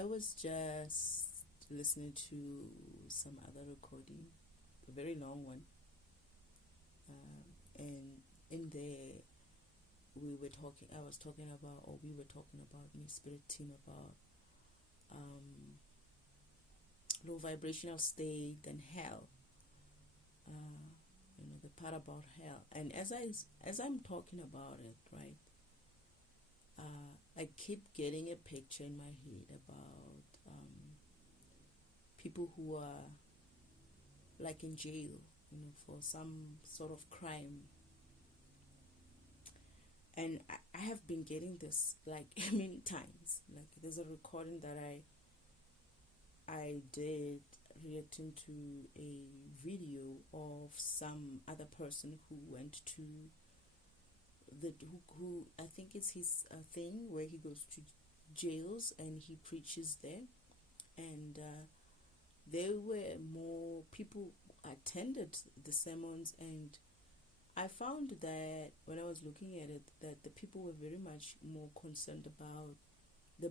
I was just listening to some other recording, a very long one, and in there we were talking. I was talking about, or we were talking about, my spirit team about low vibrational state and hell. The part about hell, and as I'm talking about it, right, I keep getting a picture in my head about people who are like in jail, for some sort of crime. And I have been getting this like many times. Like there's a recording that I did reacting to a video of some other person who went to who I think it's his thing where he goes to jails and he preaches there, and there were more people attended the sermons, and I found that when I was looking at it that the people were very much more concerned about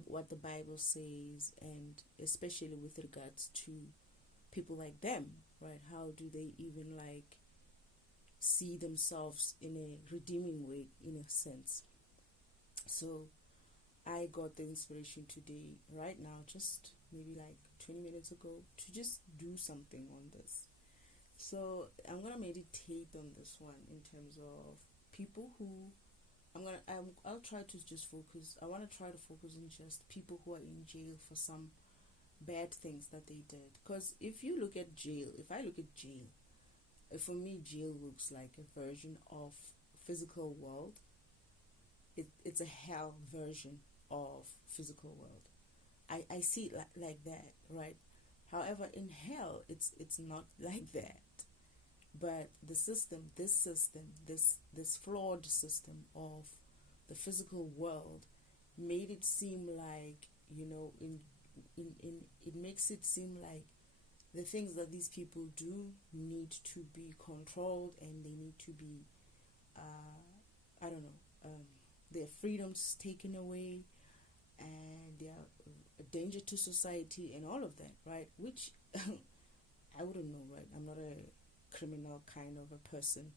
what the Bible says, and especially with regards to people like them, right? How do they even like see themselves in a redeeming way, in a sense? So I got the inspiration today, right now, just maybe like 20 minutes ago, to just do something on this. So I'm gonna meditate on this one in terms of people who I'll try to just focus. I want to try to focus on just people who are in jail for some bad things that they did. Because if you look at jail, if I look at jail, for me, jail looks like a version of physical world. It's a hell version of physical world. I see it like that, right? However, in hell, it's not like that. But this flawed system of the physical world made it seem like, it makes it seem like the things that these people do need to be controlled, and they need to be, their freedoms taken away, and they are a danger to society and all of that, right? Which I wouldn't know, right? I'm not a criminal kind of a person.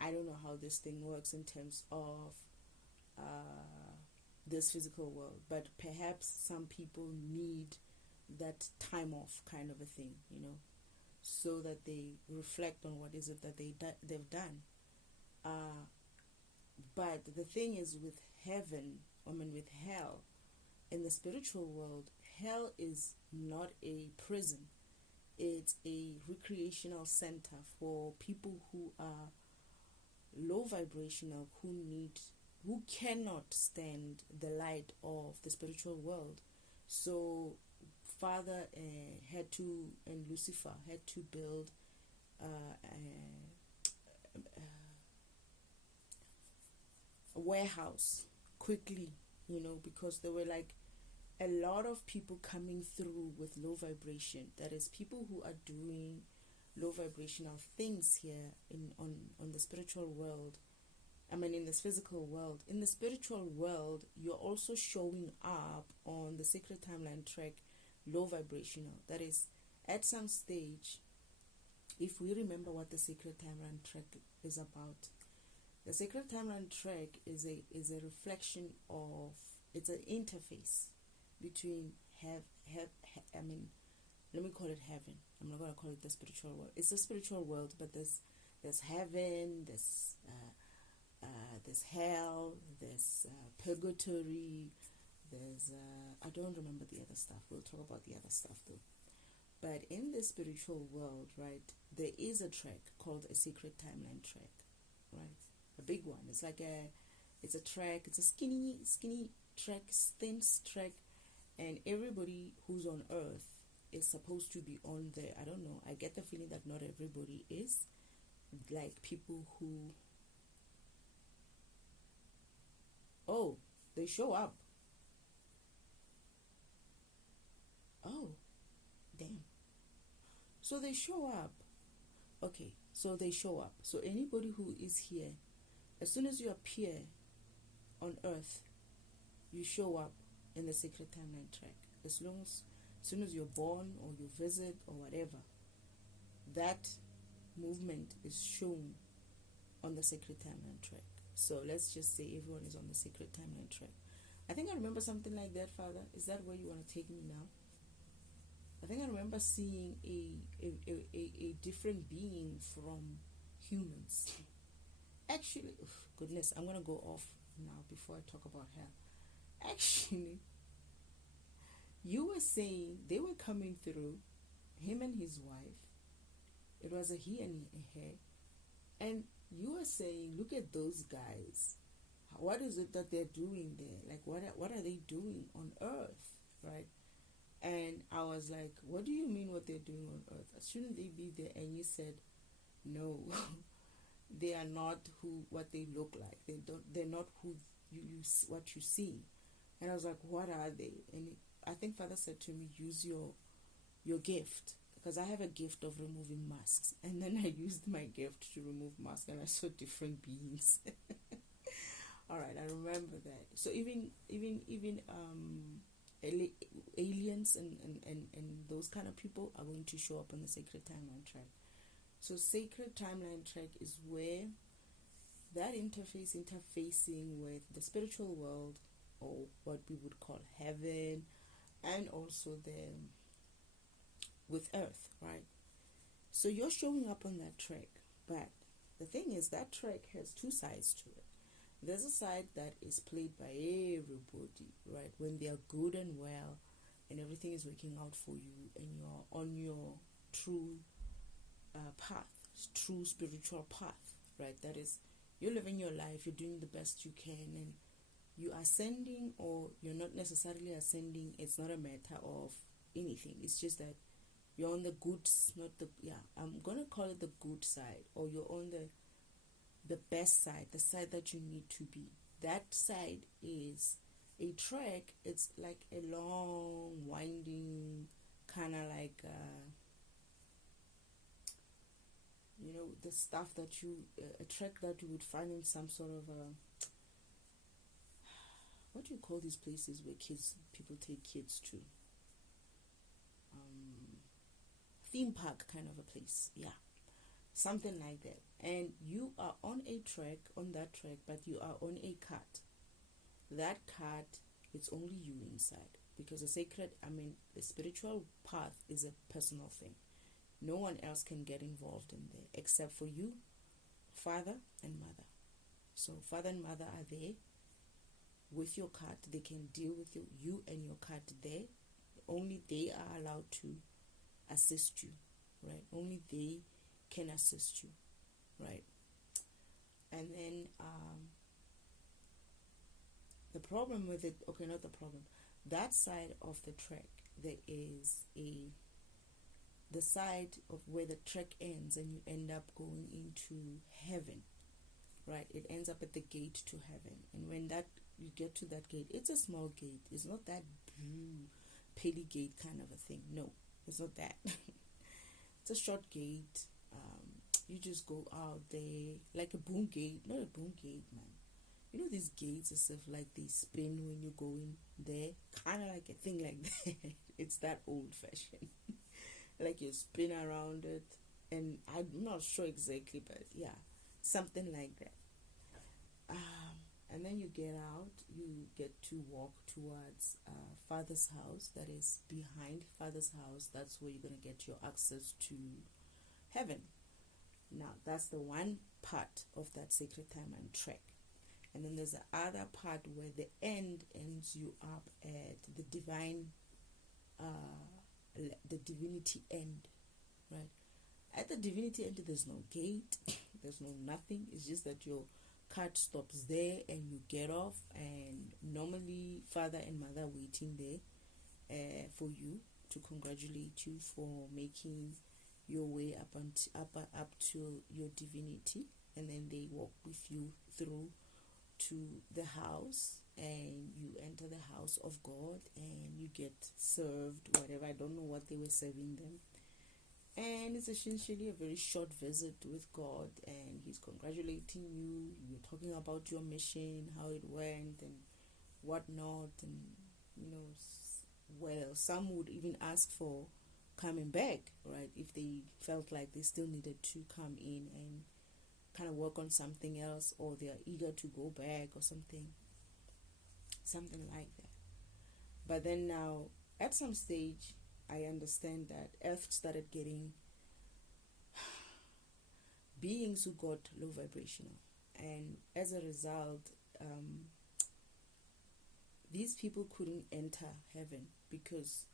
I don't know how this thing works in terms of this physical world, but perhaps some people need that time off kind of a thing, so that they reflect on what is it that they've done. But the thing is, with with hell, in the spiritual world, hell is not a prison. It's a recreational center for people who are low vibrational, who cannot stand the light of the spiritual world. So Father and Lucifer had to build a warehouse quickly, because there were like a lot of people coming through with low vibration. That is, people who are doing low vibrational things here on the spiritual world. In this physical world. In the spiritual world, you're also showing up on the sacred timeline track low vibrational. That is, at some stage, if we remember what the sacred timeline track is about, the sacred timeline track is a reflection of, it's an interface between let me call it heaven. I'm not going to call it the spiritual world. It's a spiritual world, but there's heaven, there's hell, there's purgatory, there's I don't remember the other stuff. We'll talk about the other stuff though. But in the spiritual world, right, there is a track called a sacred timeline track, right? A big one. It's a track. It's a skinny track, thin track, and everybody who's on Earth is supposed to be on there. I don't know. I get the feeling that not everybody is. Like people who, they show up. Oh, damn. So they show up. Okay, so they show up. So anybody who is here, as soon as you appear on Earth, you show up in the sacred timeline track. as soon as you're born or you visit or whatever, that movement is shown on the sacred timeline track. So let's just say everyone is on the sacred timeline track. I think I remember something like that, Father. Is that where you want to take me now? I think I remember seeing a different being from humans. Actually, goodness, I'm going to go off now before I talk about her. Actually, you were saying they were coming through, him and his wife. It was a he and a her. And you were saying, look at those guys. What is it that they're doing there? Like, what are they doing on earth, right? And I was like, what do you mean what they're doing on earth? Shouldn't they be there? And you said, no, they are not what they look like. They're not who what you see. And I was like, what are they? And I think Father said to me, use your gift. Because I have a gift of removing masks. And then I used my gift to remove masks and I saw different beings. All right, I remember that. So even aliens and those kind of people are going to show up on the sacred timeline track. So sacred timeline track is where that interfacing with the spiritual world, or what we would call heaven, and also with earth, right? So you're showing up on that track, but the thing is that track has two sides to it. There's a side that is played by everybody, right? When they are good and well and everything is working out for you and you're on your true path, true spiritual path, right? That is, you're living your life, you're doing the best you can, and you are ascending or you're not necessarily ascending. It's not a matter of anything. It's just that you're on the good, I'm going to call it the good side, or you're on the best side, the side that you need to be. That side is a track. It's like a long, winding, kind of like, the stuff that a track that you would find in some sort of what do you call these places where people take kids to? Theme park kind of a place. Yeah. Something like that. And you are on that track, but you are on a cart. That cart, it's only you inside. Because the spiritual path is a personal thing. No one else can get involved in there except for you, father and mother. So father and mother are there with your cart. They can deal with you and your cart there. Only they are allowed to assist you, right? Only they can assist you, right? And then the problem with it, not the problem, that side of the track, there is the side of where the track ends and you end up going into heaven, right? It ends up at the gate to heaven. And when you get to that gate, it's a small gate. It's not that pearly gate kind of a thing. No, it's not that. It's a short gate. You just go out there like a boom gate. Not a boom gate, man. You know these gates as if like they spin when you go in there? Kind of like a thing like that. It's that old fashioned. Like you spin around it. And I'm not sure exactly, but yeah, something like that. And then you get out. You get to walk towards Father's house. That is behind Father's house. That's where you're going to get your access to heaven. Now, that's the one part of that sacred timeline track. And then there's the other part where the end ends you up at the divine, the divinity end, right? At the divinity end, there's no gate, there's no nothing. It's just that your cart stops there and you get off, and normally father and mother waiting there for you to congratulate you for making your way up to your divinity, and then they walk with you through to the house, and you enter the house of God and you get served whatever. I don't know what they were serving them, and it's essentially a very short visit with God, and he's congratulating you. You're talking about your mission, how it went and whatnot, and well, some would even ask for coming back, right? If they felt like they still needed to come in and kind of work on something else, or they're eager to go back or something like that. But then now, at some stage, I understand that Earth started getting beings who got low vibrational, and as a result, these people couldn't enter heaven, because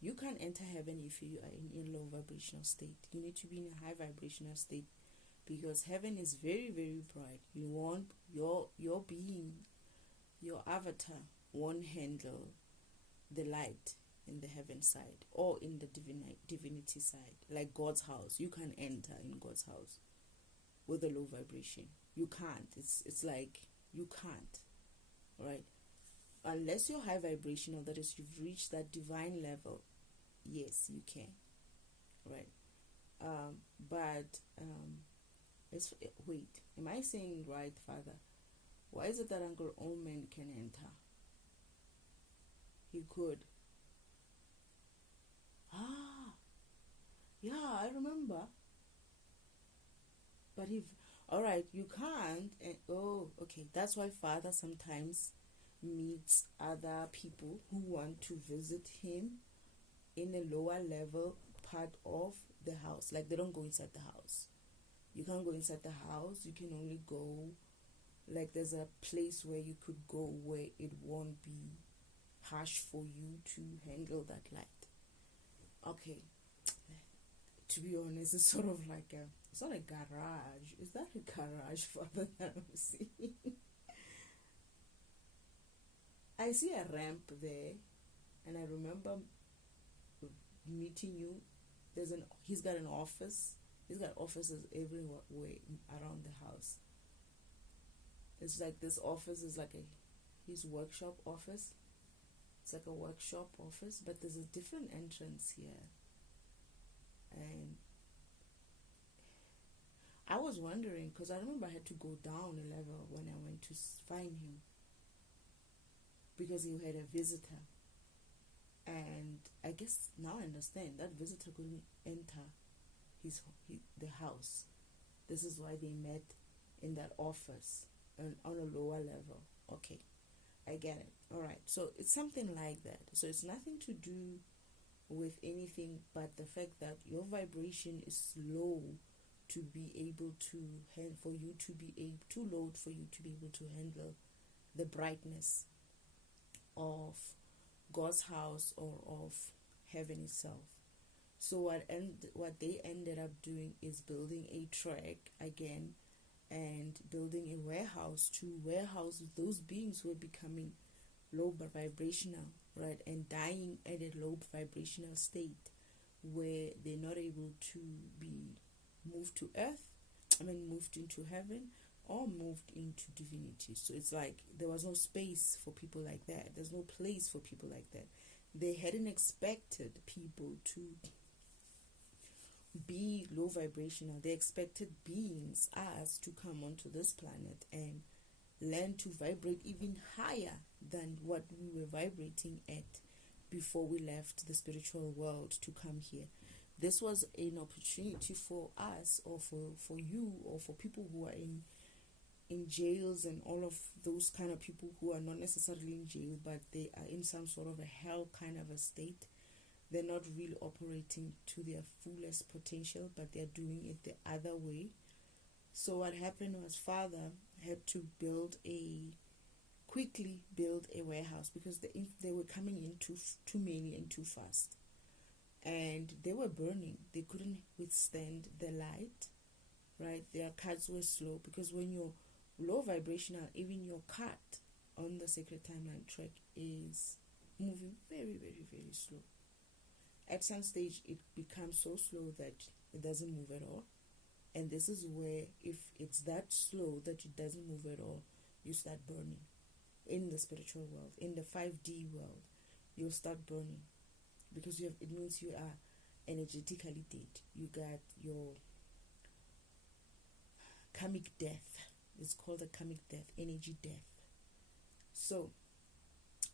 you can't enter heaven if you are in a low vibrational state. You need to be in a high vibrational state, because heaven is very, very bright. You want your being, your avatar won't handle the light in the heaven side or in the divinity side. Like God's house, you can't enter in God's house with a low vibration. You can't. It's like you can't, right? Unless you're high vibrational, that is, you've reached that divine level, yes, you can, right? But wait, am I saying right, Father? Why is it that Uncle Omen can enter? He could. Yeah, I remember. But if, all right, you can't. And, oh, okay. That's why Father sometimes meets other people who want to visit him in a lower level part of the house. Like, they don't go inside the house. You can't go inside the house. You can only go, like, there's a place where you could go where it won't be harsh for you to handle that light. Okay. To be honest, it's sort of like it's not a garage. Is that a garage, Father, that I'm seeing? I see a ramp there, and I remember meeting you. He's got an office. He's got offices everywhere around the house. It's like this office is like his workshop office. It's like a workshop office, but there's a different entrance here. And I was wondering, because I remember I had to go down a level when I went to find him, because he had a visitor. And I guess now I understand that visitor couldn't enter the house. This is why they met in that office and on a lower level. Okay, I get it. All right, so it's something like that. So it's nothing to do with anything but the fact that your vibration is low to be able to for you to be able too low for you to be able to handle the brightness of God's house or of heaven itself. So what they ended up doing is building a track again and building a warehouse to warehouse those beings who are becoming low vibrational, right, and dying at a low vibrational state where they're not able to be moved to earth, moved into heaven or moved into divinity. So it's like there was no space for people like that. There's no place for people like that. They hadn't expected people to be low vibrational. They expected beings, us, to come onto this planet and learn to vibrate even higher than what we were vibrating at before we left the spiritual world to come here. This was an opportunity for us, or for you, or for people who are in jails and all of those kind of people who are not necessarily in jail, but they are in some sort of a hell kind of a state. They're not really operating to their fullest potential, but they're doing it the other way. So what happened was Father had to quickly build a warehouse, because they were coming in too many and too fast. And they were burning. They couldn't withstand the light, right? Their cards were slow, because when you're low vibrational, even your card on the sacred timeline track is moving very, very, very slow. At some stage, it becomes so slow that it doesn't move at all. And this is where, if it's that slow that it doesn't move at all, you start burning. In the spiritual world, in the 5D world, you'll start burning, because it means you are energetically dead. You got your karmic death. It's called a karmic death, energy death. So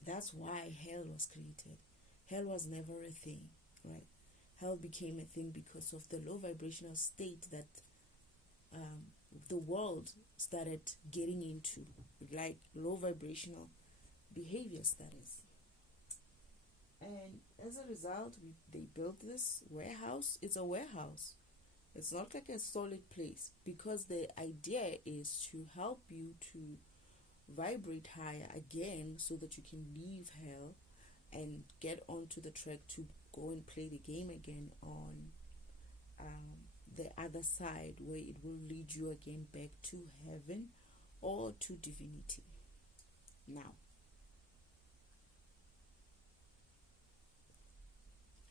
that's why hell was created. hell was never a thing, right? Hell became a thing because of the low vibrational state that the world started getting into, like low vibrational behaviors, that is. And as a result, they built this warehouse. It's a warehouse. It's not like a solid place, because the idea is to help you to vibrate higher again so that you can leave hell and get onto the track to go and play the game again on the other side, where it will lead you again back to heaven or to divinity. Now,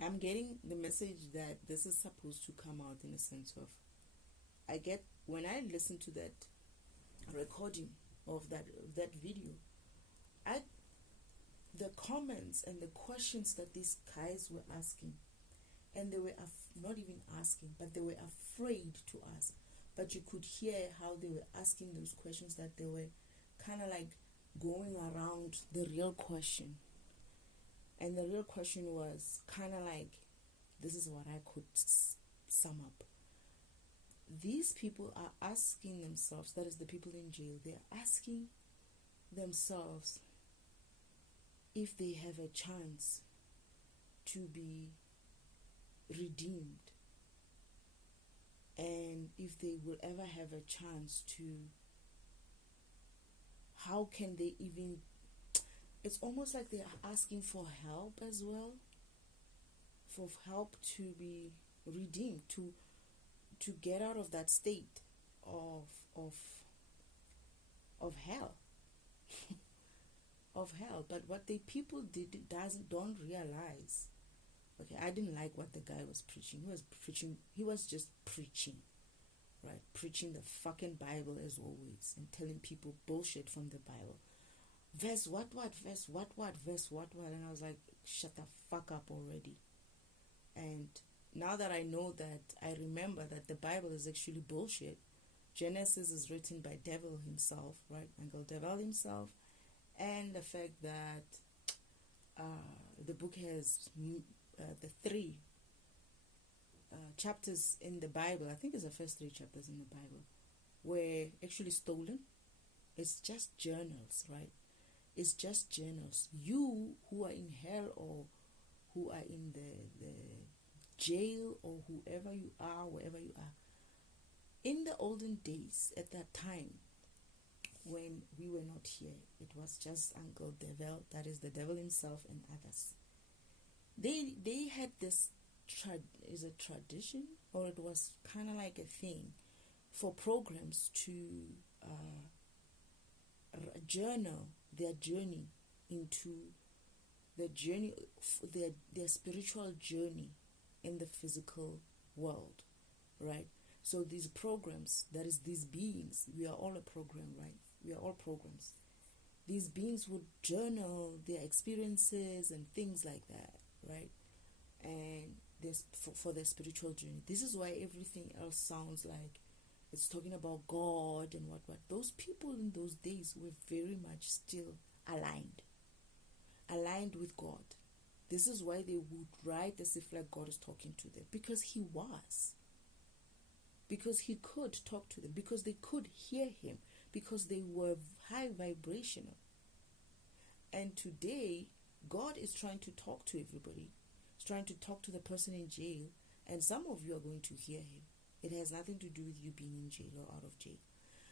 I'm getting the message that this is supposed to come out in a sense of, when I listen to that recording of that video, the comments and the questions that these guys were asking, and they were not even asking, but they were afraid to ask, but you could hear how they were asking those questions, that they were kind of like going around the real question. And the real question was kind of like, this is what I could sum up. These people are asking themselves, that is the people in jail, they're asking themselves if they have a chance to be redeemed, and if they will ever have a chance to, how can they even, it's almost like they are asking for help as well, for help to be redeemed, to get out of that state of hell. Of hell. But what the people don't realize. Okay, I didn't like what the guy was preaching. He was just preaching, right? Preaching the fucking Bible as always, and telling people bullshit from the Bible. Verse what, verse what, verse what. And I was like, shut the fuck up already. And now that I know that, I remember that the Bible is actually bullshit. Genesis is written by devil himself, right? Uncle Devil himself. And the fact that the book has the 3 chapters in the Bible, I think it's the first 3 chapters in the Bible, were actually stolen. It's just journals, right? It's just journals. You who are in hell, or who are in the jail, or whoever you are, wherever you are, in the olden days, at that time, when we were not here, it was just Uncle Devil, that is the devil himself, and others. They had this is a tradition, or it was kind of like a thing for programs to journal their journey into their spiritual journey in the physical world, right? So these programs, that is these beings, we are all a program, right? We are all programs. These beings would journal their experiences and things like that, right? And this for their spiritual journey. This is why everything else sounds like it's talking about God and what. Those people in those days were very much still aligned with God. This is why they would write as if like God is talking to them, because he was. Because he could talk to them, because they could hear him, because they were high vibrational. And today, God is trying to talk to everybody. He's trying to talk to the person in jail, and some of you are going to hear him. It has nothing to do with you being in jail or out of jail.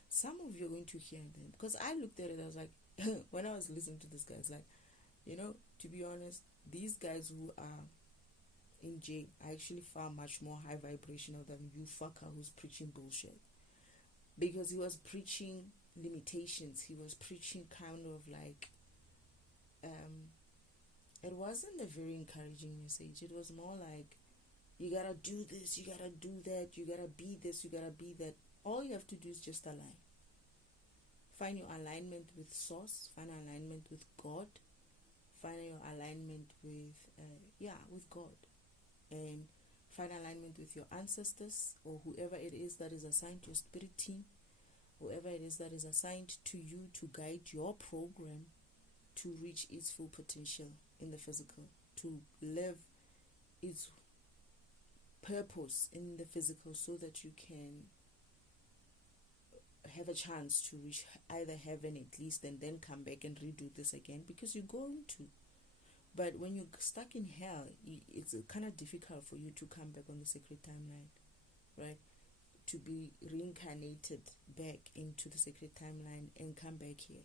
Some of you are going to hear them. Because I looked at it, I was like, when I was listening to this guy, it's like, to be honest, these guys who are in jail are actually far much more high vibrational than you fucker who's preaching bullshit. Because he was preaching limitations. He was preaching kind of like, it wasn't a very encouraging message. It was more like, you gotta do this, you gotta do that, you gotta be this, you gotta be that. All you have to do is just align. Find your alignment with source, find alignment with God, find your alignment with God, and find alignment with your ancestors, or whoever it is that is assigned to your spirit team, whoever it is that is assigned to you to guide your program to reach its full potential in the physical. to live its purpose in the physical, so that you can have a chance to reach either heaven at least, and then come back and redo this again, because you're going to. But when you're stuck in hell, it's kind of difficult for you to come back on the sacred timeline, right? To be reincarnated back into the sacred timeline and come back here.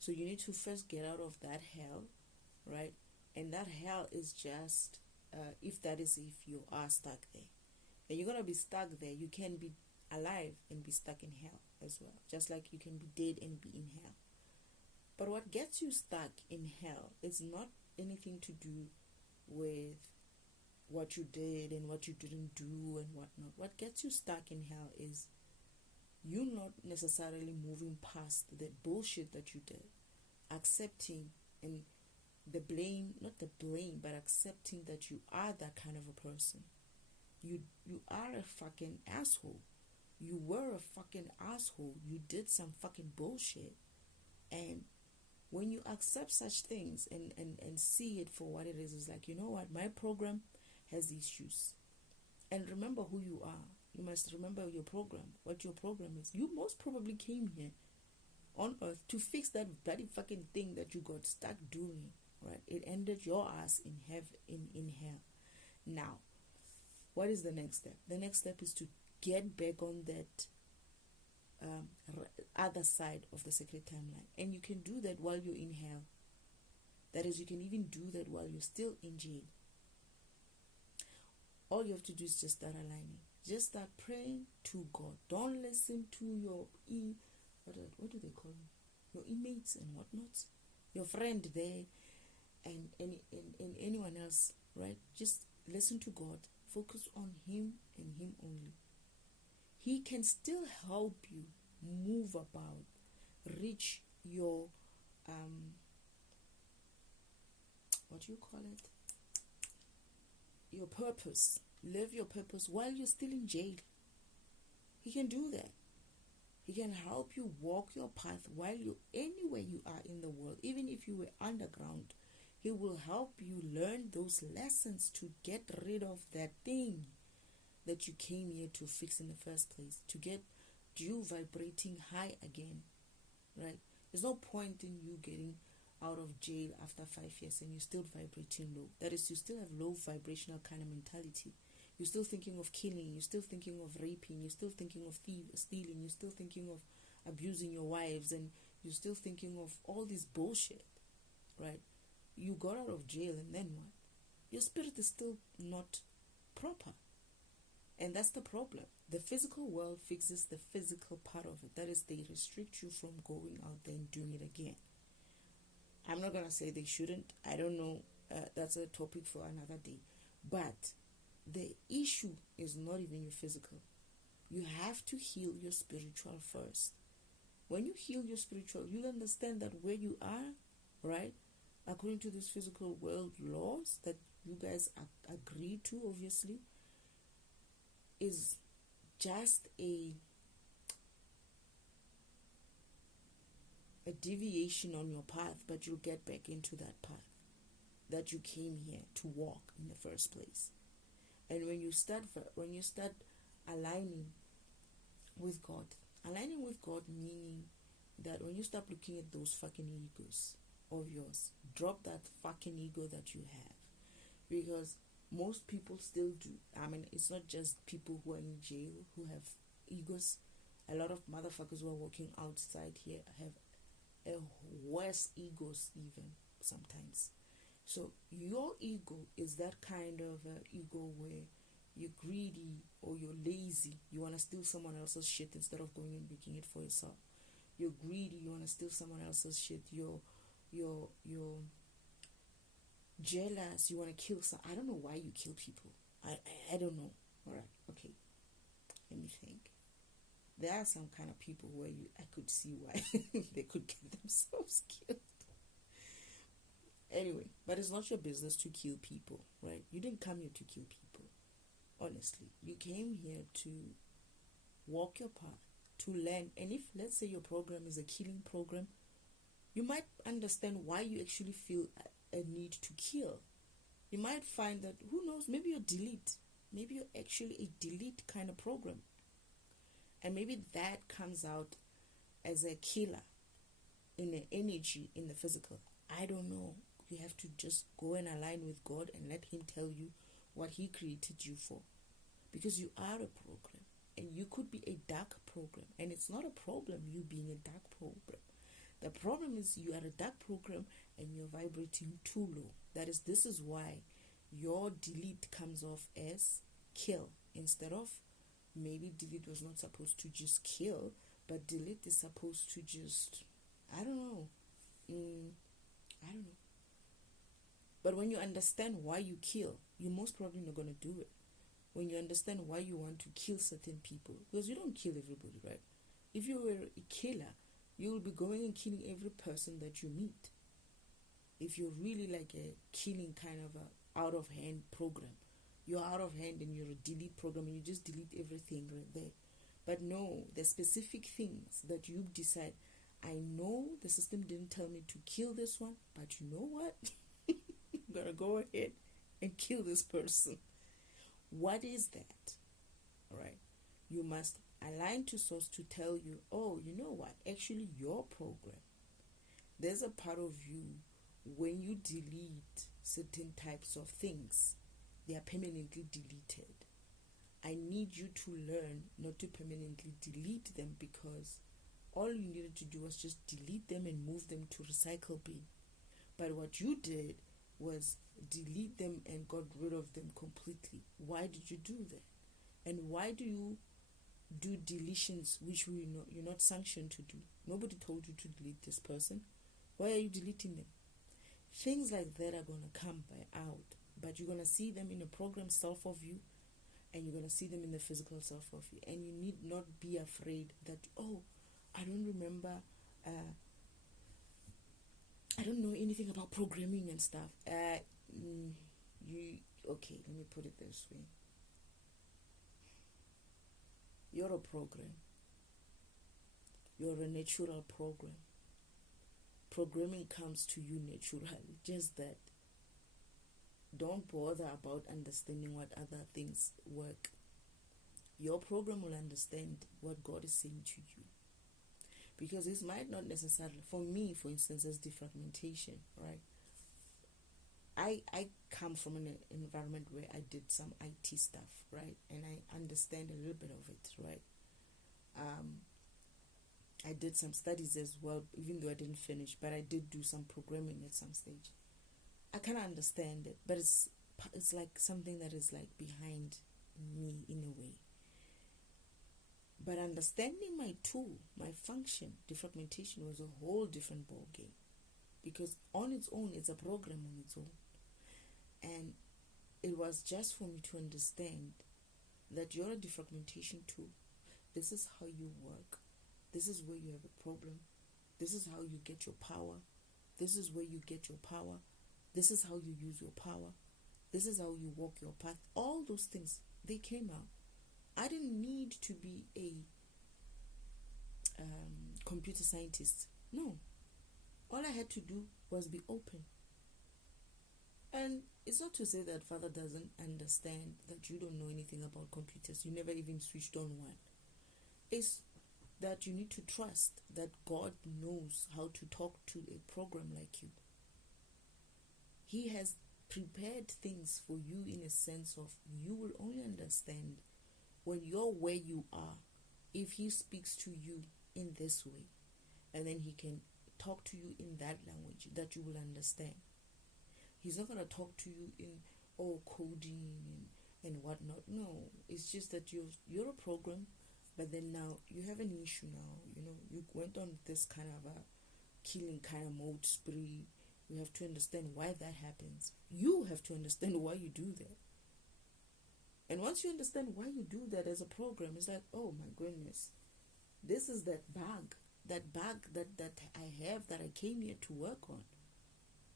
So you need to first get out of that hell, right? And that hell is just, if you are stuck there. And you're going to be stuck there. You can be alive and be stuck in hell as well. Just like you can be dead and be in hell. But what gets you stuck in hell is not anything to do with what you did and what you didn't do and whatnot. What gets you stuck in hell is you not necessarily moving past the bullshit that you did, accepting and but accepting that you are that kind of a person. You are a fucking asshole. You were a fucking asshole. You did some fucking bullshit. And when you accept such things and see it for what it is, it's like, you know what, my program has issues. And remember who you are. You must remember your program, what your program is. You most probably came here on earth to fix that bloody fucking thing that you got stuck doing, right? It ended your ass in hell. Now, what is the next step? The next step is to get back on that other side of the sacred timeline. And you can do that while you're in hell. That is, you can even do that while you're still in jail. All you have to do is just start aligning. Just start praying to God. Don't listen to your what do they call them? Your inmates and whatnot. Your friend there and anyone else, right? Just listen to God. Focus on Him and Him only. He can still help you move about, reach your your purpose. Live your purpose while you're still in jail. He can do that. He can help you walk your path while you're anywhere you are in the world. Even if you were underground, He will help you learn those lessons to get rid of that thing that you came here to fix in the first place, to get you vibrating high again, right? There's no point in you getting out of jail after 5 years and you're still vibrating low. That is, you still have low vibrational kind of mentality. You're still thinking of killing, you're still thinking of raping, you're still thinking of stealing, you're still thinking of abusing your wives, and you're still thinking of all this bullshit, right? You got out of jail, and then what? Your spirit is still not proper. And that's the problem. The physical world fixes the physical part of it. That is, they restrict you from going out there and doing it again. I'm not going to say they shouldn't. I don't know. That's a topic for another day. But the issue is not even your physical. You have to heal your spiritual first. When you heal your spiritual, you'll understand that where you are, right, according to this physical world laws that you guys agree to, obviously, is just a deviation on your path, but you'll get back into that path that you came here to walk in the first place. And when you start aligning with God meaning that when you stop looking at those fucking egos of yours, drop that fucking ego that you have, because most people still do. I mean, it's not just people who are in jail who have egos. A lot of motherfuckers who are walking outside here have a worse egos even sometimes. So your ego is that kind of ego where you're greedy or you're lazy. You want to steal someone else's shit instead of going and making it for yourself. You're greedy. You want to steal someone else's shit. You're jealous. You want to kill some. I don't know why you kill people. I don't know. All right. Okay. Let me think. There are some kind of people where I could see why they could get themselves killed. Anyway, but it's not your business to kill people, right? You didn't come here to kill people. Honestly, you came here to walk your path, to learn. And if, let's say, your program is a killing program, you might understand why you actually feel a need to kill. You might find that, who knows, maybe you're delete. Maybe you're actually a delete kind of program. And maybe that comes out as a killer in the energy, in the physical. I don't know. You have to just go and align with God and let Him tell you what He created you for. Because you are a program. And you could be a dark program. And it's not a problem, you being a dark program. The problem is you are a dark program and you're vibrating too low. This is why your delete comes off as kill. Instead of, maybe delete was not supposed to just kill, but delete is supposed to just, I don't know. I don't know. But when you understand why you kill, you're most probably not going to do it. When you understand why you want to kill certain people, because you don't kill everybody, right? If you were a killer, you will be going and killing every person that you meet. If you're really like a killing kind of a out of hand program, you're out of hand and you're a delete program and you just delete everything right there. But no, the specific things that you decide, I know the system didn't tell me to kill this one, but you know what? I'm gonna go ahead and kill this person. What is that? All right. You must align to source to tell you, oh, you know what? Actually, your program, there's a part of you, when you delete certain types of things, they are permanently deleted. I need you to learn not to permanently delete them, because all you needed to do was just delete them and move them to recycle bin. But what you did was delete them and got rid of them completely. Why did you do that? And why do you do deletions which you're not sanctioned to do? Nobody told you to delete this person. Why are you deleting them? Things like that are going to come out, but you're going to see them in the program self of you, and you're going to see them in the physical self of you. And you need not be afraid that, oh, I don't remember, I don't know anything about programming and stuff. Okay, let me put it this way. You're a program. You're a natural program. Programming comes to you naturally. Just that. Don't bother about understanding what other things work. Your program will understand what God is saying to you. Because this might not necessarily, for me, for instance, as defragmentation, right? I come from an environment where I did some IT stuff, right? And I understand a little bit of it, right? I did some studies as well, even though I didn't finish, but I did do some programming at some stage. I kind of understand it, but it's like something that is like behind me in a way. But understanding my tool, my function, defragmentation was a whole different ball game, because on its own, it's a program on its own. And it was just for me to understand that you're a defragmentation tool. This is how you work. This is where you have a problem. This is how you get your power. This is where you get your power. This is how you use your power. This is how you walk your path. All those things, they came out. I didn't need to be a computer scientist. No. All I had to do was be open. And it's not to say that Father doesn't understand that you don't know anything about computers. You never even switched on one. It's that you need to trust that God knows how to talk to a program like you. He has prepared things for you in a sense of you will only understand when you're where you are, if He speaks to you in this way, and then He can talk to you in that language that you will understand. He's not going to talk to you in coding and whatnot. No, it's just that you're a program, but then now you have an issue now. You went on this kind of a killing kind of mode spree. You have to understand why that happens. You have to understand why you do that. And once you understand why you do that as a program, it's like, oh my goodness, this is that bug that I have, that I came here to work on.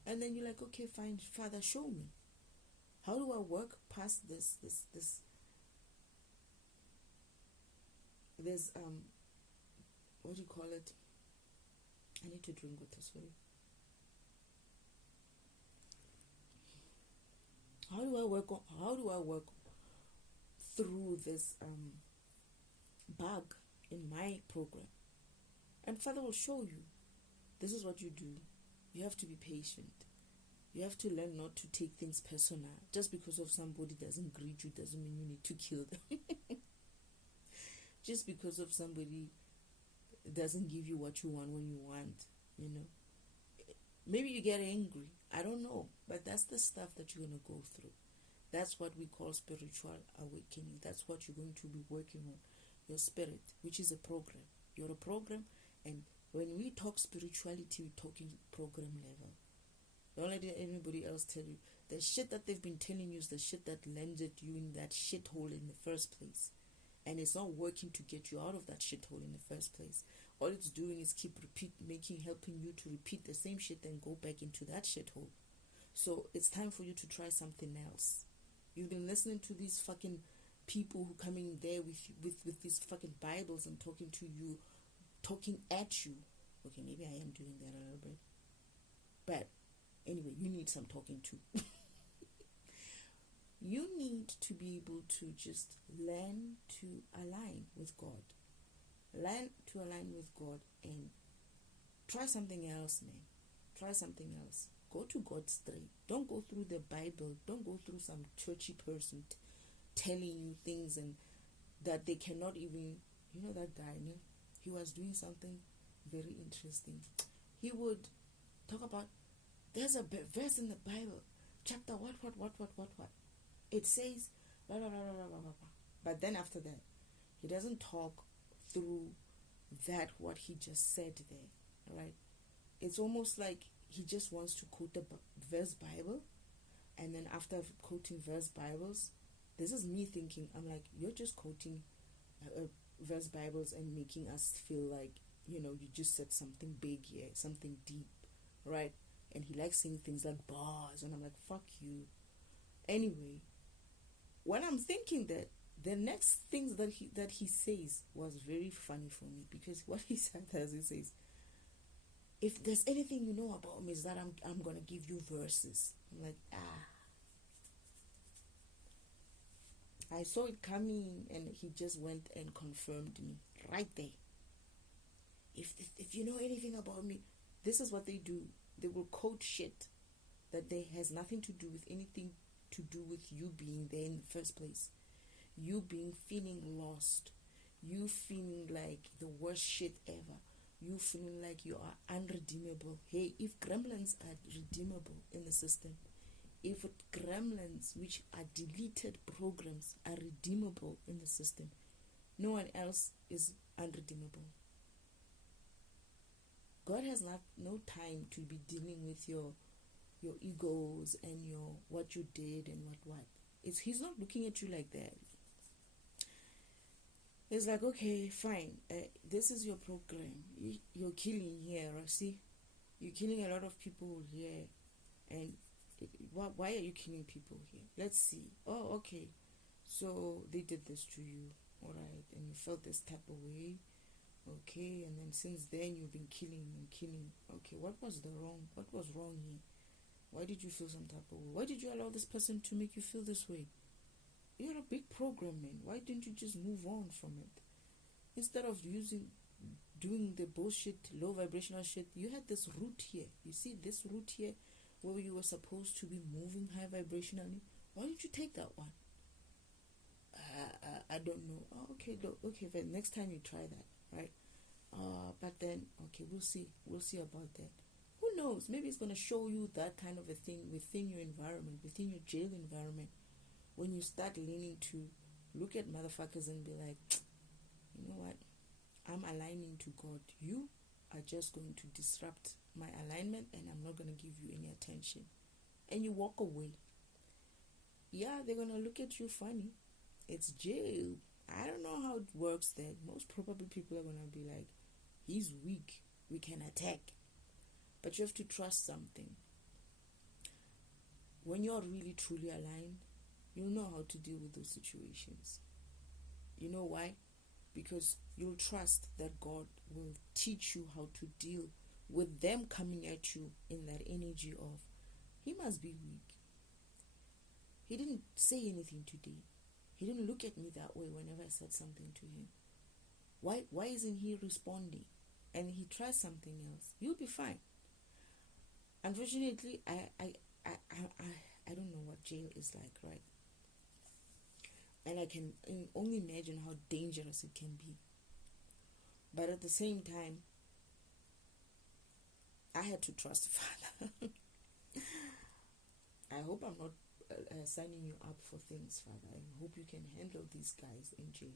And then you're like, okay, fine, Father, show me. How do I work past this? There's, what do you call it? I need to drink water, sorry. do I work through this bug in my program? And Father will show you. This is what you do. You have to be patient. You have to learn not to take things personal. Just because of somebody doesn't greet you doesn't mean you need to kill them. Just because of somebody doesn't give you what you want when you want, Maybe you get angry. I don't know. But that's the stuff that you're going to go through. That's what we call spiritual awakening. That's what you're going to be working on. Your spirit, which is a program. You're a program, and when we talk spirituality, we're talking program level. Don't let anybody else tell you. The shit that they've been telling you is the shit that landed you in that shithole in the first place. And it's not working to get you out of that shithole in the first place. All it's doing is helping you to repeat the same shit and go back into that shithole. So it's time for you to try something else. You've been listening to these fucking people who come in there with these fucking Bibles and talking to you, talking at you. Okay, maybe I am doing that a little bit. But anyway, you need some talking to. You need to be able to just learn to align with God. Learn to align with God and try something else, man. Try something else. Go to God straight. Don't go through the Bible. Don't go through some churchy person telling you things and that they cannot even... that guy, he was doing something very interesting. He would talk about, there's a verse in the Bible, chapter what. It says, blah, blah, blah, blah, blah, blah. But then after that, he doesn't talk through that, what he just said there, right? It's almost like he just wants to quote the verse Bible, and then after quoting verse Bibles, this is me thinking, I'm like, you're just quoting verse Bibles and making us feel like, you just said something big here, something deep, right? And he likes saying things like bars, and I'm like, fuck you. Anyway, when I'm thinking that, the next things that he says was very funny for me, because what he says, if there's anything you know about me, is that I'm gonna give you verses. I'm like, I saw it coming, and he just went and confirmed me right there. If you know anything about me, this is what they do. They will quote shit that has nothing to do with anything to do with you being there in the first place. You feeling lost. You feeling like the worst shit ever. You feeling like you are unredeemable. Hey, if gremlins are redeemable in the system, if gremlins, which are deleted programs, are redeemable in the system, no one else is unredeemable. God has no time to be dealing with your egos and your what you did and what. He's not looking at you like that. It's like, okay, fine, this is your program. You're killing here, see? You're killing a lot of people here. And why are you killing people here? Let's see. Oh, okay. So they did this to you, all right, and you felt this type of way. Okay, and then since then you've been killing. Okay, what was wrong here? Why did you feel some type of way? Why did you allow this person to make you feel this way? You're a big program, man. Why didn't you just move on from it? Instead of doing the bullshit, low vibrational shit, you had this root here. You see this root here where you were supposed to be moving high vibrationally? Why didn't you take that one? I don't know. Oh, okay, but next time you try that, right? But then, okay, we'll see about that. Who knows? Maybe it's going to show you that kind of a thing within your environment, within your jail environment, when you start leaning to look at motherfuckers and be like, you know what? I'm aligning to God. You are just going to disrupt my alignment, and I'm not going to give you any attention. And you walk away. Yeah, they're going to look at you funny. It's jail. I don't know how it works there. Most probably people are going to be like, he's weak. We can attack. But you have to trust something. When you're really truly aligned, you'll know how to deal with those situations. You know why? Because you'll trust that God will teach you how to deal with them coming at you in that energy of, he must be weak. He didn't say anything today. He didn't look at me that way whenever I said something to him. Why isn't he responding? And he tries something else. You'll be fine. Unfortunately, I don't know what jail is like, right? And I can only imagine how dangerous it can be. But at the same time, I had to trust Father. I hope I'm not signing you up for things, Father. I hope you can handle these guys in jail.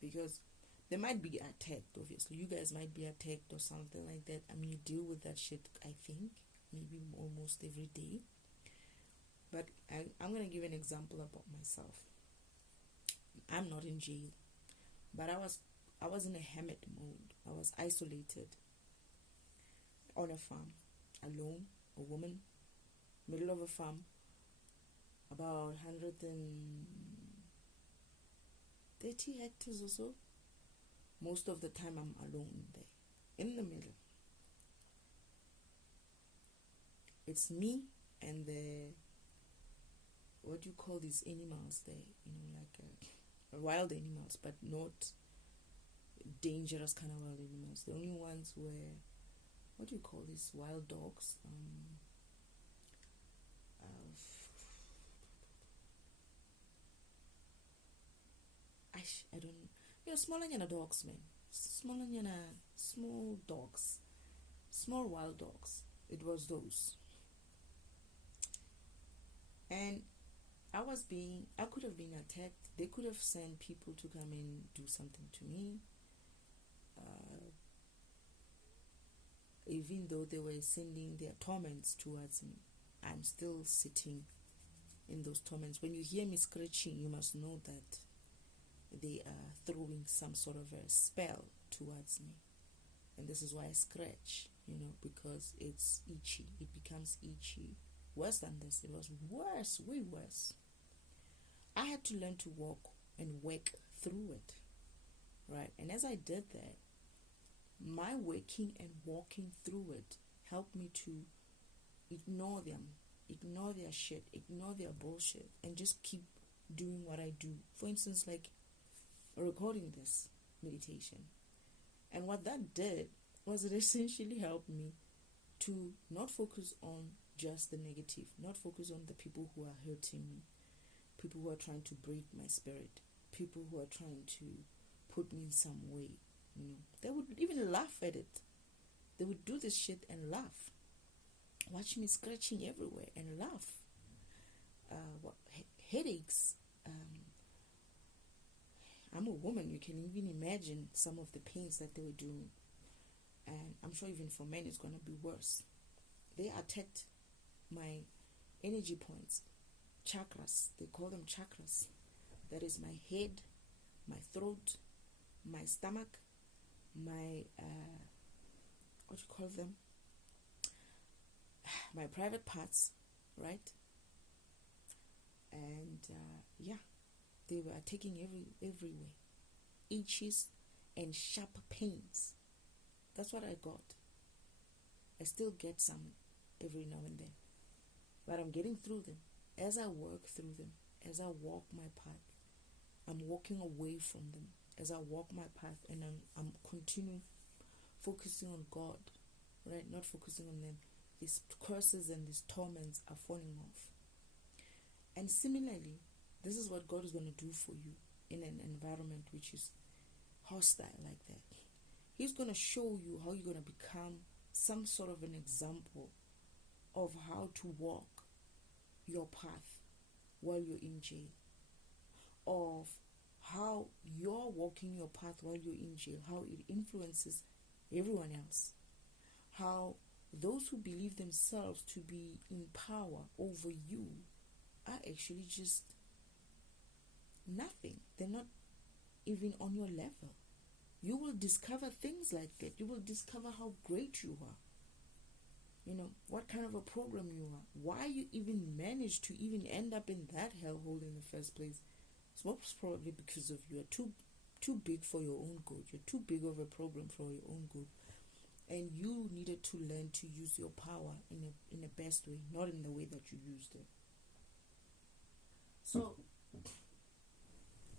Because they might be attacked, obviously. You guys might be attacked or something like that. I mean, you deal with that shit, I think, maybe almost every day. But I'm going to give an example about myself. I'm not in jail. But I was in a hermit mode. I was isolated on a farm, alone, a woman, middle of a farm, about 130 hectares or so. Most of the time I'm alone there, in the middle. It's me and what do you call these animals there? Like wild animals, but not dangerous kind of wild animals. The only ones were, what do you call these wild dogs? I don't, smaller than dogs, man. Smaller than small dogs, small wild dogs. It was those, and I could have been attacked. They could have sent people to come and do something to me. Even though they were sending their torments towards me, I'm still sitting in those torments. When you hear me scratching, you must know that they are throwing some sort of a spell towards me. And this is why I scratch, because it's itchy. It becomes itchy. Worse than this, it was worse, way worse. I had to learn to walk and work through it, right? And as I did that, my working and walking through it helped me to ignore them, ignore their shit, ignore their bullshit, and just keep doing what I do. For instance, like recording this meditation. And what that did was it essentially helped me to not focus on just the negative, not focus on the people who are hurting me, people who are trying to break my spirit, people who are trying to put me in some way. They would even laugh at it. They would do this shit and laugh. Watch me scratching everywhere and laugh. Headaches. I'm a woman. You can even imagine some of the pains that they were doing. And I'm sure even for men it's going to be worse. They attacked my energy points, chakras. They call them chakras. That is my head, my throat, my stomach, my what you call them, my private parts, right? And they were attacking everywhere, itches and sharp pains. That's what I got. I still get some every now and then, but I'm getting through them. As I work through them, as I walk my path, I'm walking away from them. As I walk my path, and I'm continuing focusing on God, right? Not focusing on them. These curses and these torments are falling off. And similarly, this is what God is going to do for you in an environment which is hostile like that. He's going to show you how you're going to become some sort of an example of how to walk your path while you're in jail, of how you're walking your path while you're in jail, how it influences everyone else, how those who believe themselves to be in power over you are actually just nothing. They're not even on your level. You will discover things like that. You will discover how great you are. What kind of a program you are. Why you even managed to even end up in that hellhole in the first place. It's most probably because of you are too big for your own good. You're too big of a program for your own good. And you needed to learn to use your power in the best way, not in the way that you used it. So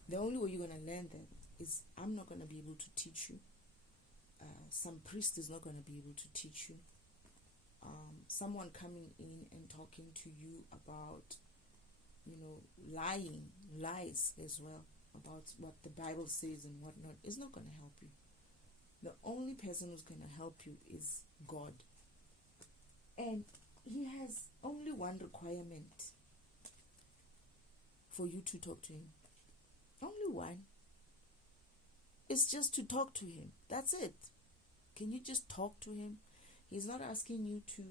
the only way you're going to learn that is I'm not going to be able to teach you. Some priest is not going to be able to teach you. Someone coming in and talking to you about, lies as well, about what the Bible says and whatnot, is not going to help you. The only person who's going to help you is God. And He has only one requirement for you to talk to Him. Only one. It's just to talk to Him. That's it. Can you just talk to Him? He's not asking you to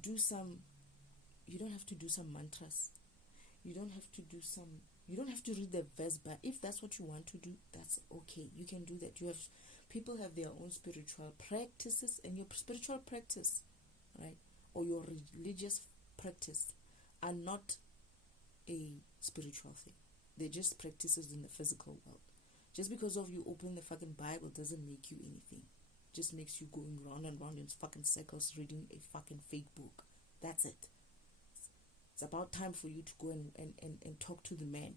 do some, you don't have to do some mantras. You don't have to read the verse, but if that's what you want to do, that's okay. You can do that. People have their own spiritual practices, and your spiritual practice, right, or your religious practice are not a spiritual thing. They're just practices in the physical world. Just because of you open the fucking Bible doesn't make you anything. Just makes you going round and round in fucking circles reading a fucking fake book. That's it. It's about time for you to go and talk to the man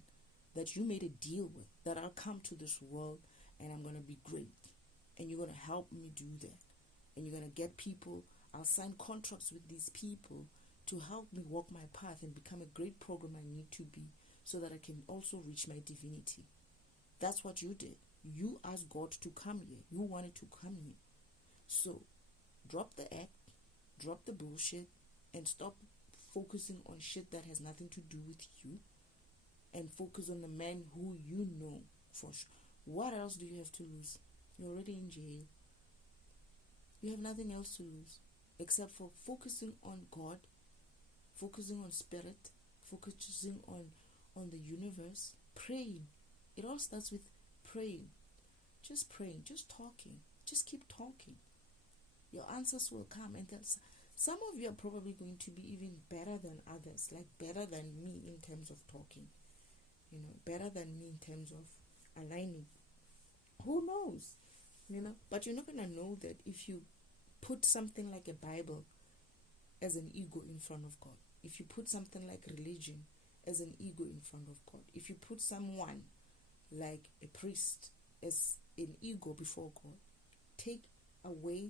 that you made a deal with, that I'll come to this world and I'm going to be great. And you're going to help me do that. And you're going to get people, I'll sign contracts with these people to help me walk my path and become a great program I need to be, so that I can also reach my divinity. That's what you did. You asked God to come here. You wanted to come here. So, drop the act, drop the bullshit, and stop focusing on shit that has nothing to do with you, and focus on the man who you know for sure. What else do you have to lose? You're already in jail. You have nothing else to lose except for focusing on God, focusing on spirit, focusing on the universe, praying. It all starts with praying, just talking. Just keep talking. Your answers will come, and some of you are probably going to be even better than others, like better than me in terms of talking, better than me in terms of aligning. Who knows, but you're not going to know that if you put something like a Bible as an ego in front of God, if you put something like religion as an ego in front of God, if you put someone like a priest as an ego before God, take away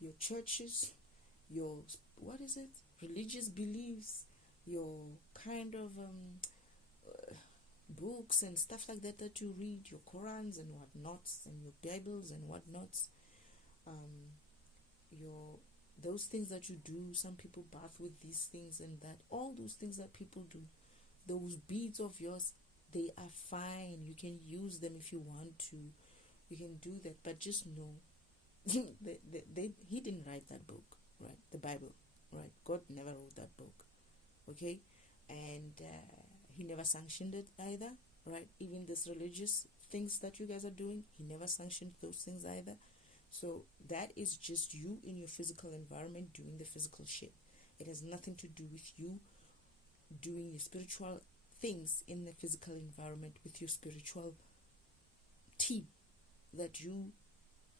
your churches, your religious beliefs, your kind of books and stuff like that you read, your Qurans and whatnots, and your Bibles and whatnots, those things that you do. Some people bath with these things and that, all those things that people do, those beads of yours, they are fine. You can use them if you want to. You can do that, but just know he didn't write that book, right? The Bible, right? God never wrote that book, okay? And he never sanctioned it either, right? Even these religious things that you guys are doing, he never sanctioned those things either. So that is just you in your physical environment doing the physical shit. It has nothing to do with you doing your spiritual things in the physical environment with your spiritual team that you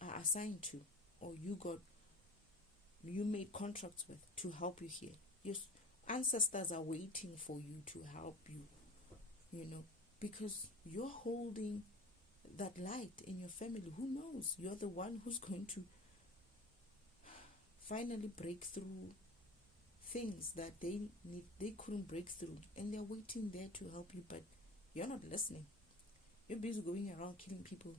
are assigned to, or you made contracts with to help you here. Your ancestors are waiting for you to help you, because you're holding that light in your family. Who knows? You're the one who's going to finally break through things that they couldn't break through, and they're waiting there to help you, but you're not listening. You're busy going around killing people,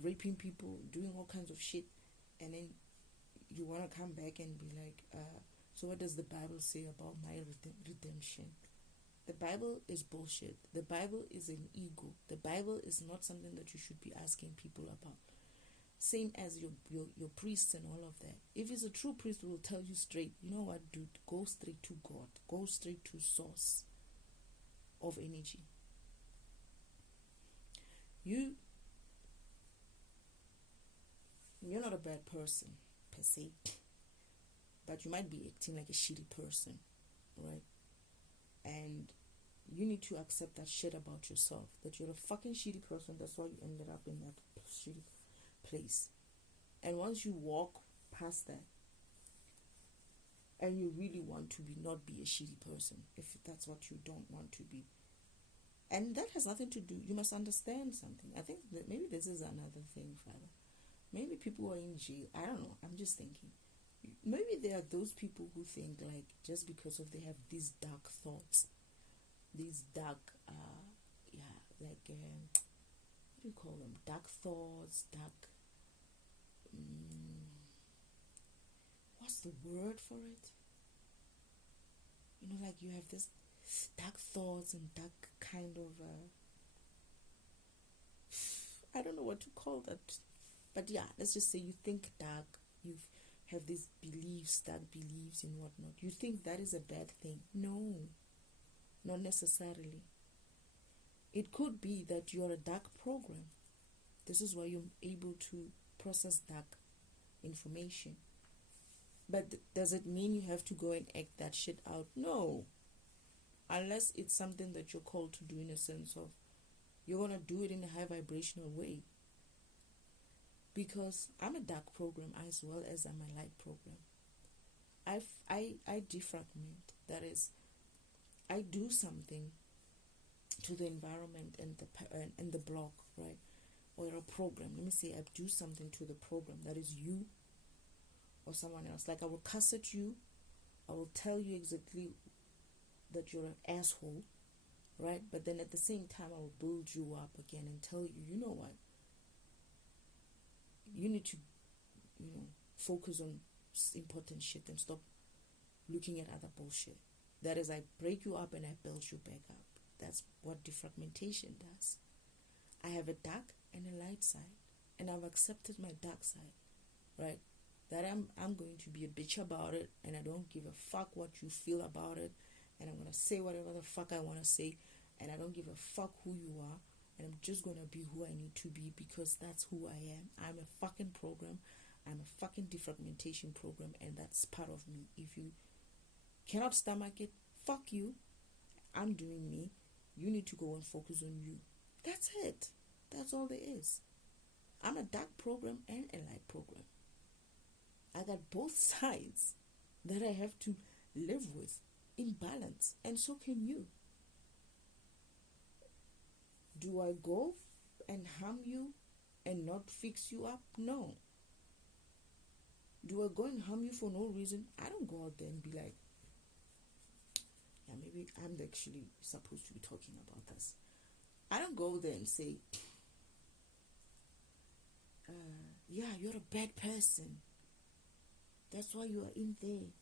raping people, doing all kinds of shit, and then you want to come back and be like, so what does the Bible say about my redemption? The Bible is bullshit. The Bible is an ego. The Bible is not something that you should be asking people about. Same as your priests and all of that. If it's a true priest, will tell you straight, you know what, dude, go straight to God. Go straight to source of energy. You're not a bad person per se, but you might be acting like a shitty person, right? And you need to accept that shit about yourself, that you're a fucking shitty person. That's why you ended up in that shitty place. And once you walk past that, and you really want to not be a shitty person, if that's what you don't want to be. And that has nothing to do, you must understand something. I think that maybe this is another thing, Father. Maybe people are in jail, I don't know, I'm just thinking. Maybe there are those people who think like just because of they have these dark thoughts, these dark, what do you call them? Dark thoughts, dark, what's the word for it? You know, like you have this dark thoughts and dark kind of, I don't know what to call that. But yeah, let's just say you think dark, you have these beliefs, dark beliefs and whatnot. You think that is a bad thing. No, not necessarily. It could be that you're a dark program. This is why you're able to process dark information. But does it mean you have to go and act that shit out? No. Unless it's something that you're called to do, in a sense of you're going to do it in a high vibrational way. Because I'm a dark program as well as I'm a light program. I defragment. That is, I do something to the environment and the block, right? Or a program. Let me say I do something to the program, that is you or someone else. Like I will cuss at you, I will tell you exactly that you're an asshole, right? But then at the same time I will build you up again and tell you, you know what? You need to, focus on important shit and stop looking at other bullshit. That is, I break you up and I build you back up. That's what defragmentation does. I have a dark and a light side, and I've accepted my dark side, right? That I'm going to be a bitch about it, and I don't give a fuck what you feel about it, and I'm going to say whatever the fuck I want to say, and I don't give a fuck who you are, and I'm just going to be who I need to be because that's who I am. I'm a fucking program. I'm a fucking defragmentation program, and that's part of me. If you cannot stomach it, fuck you. I'm doing me. You need to go and focus on you. That's it. That's all there is. I'm a dark program and a light program. I got both sides that I have to live with in balance, and so can you. Do I go and harm you and not fix you up? No. Do I go and harm you for no reason? I don't go out there and be like, yeah, maybe I'm actually supposed to be talking about this. I don't go there and say, yeah, you're a bad person. That's why you are in there.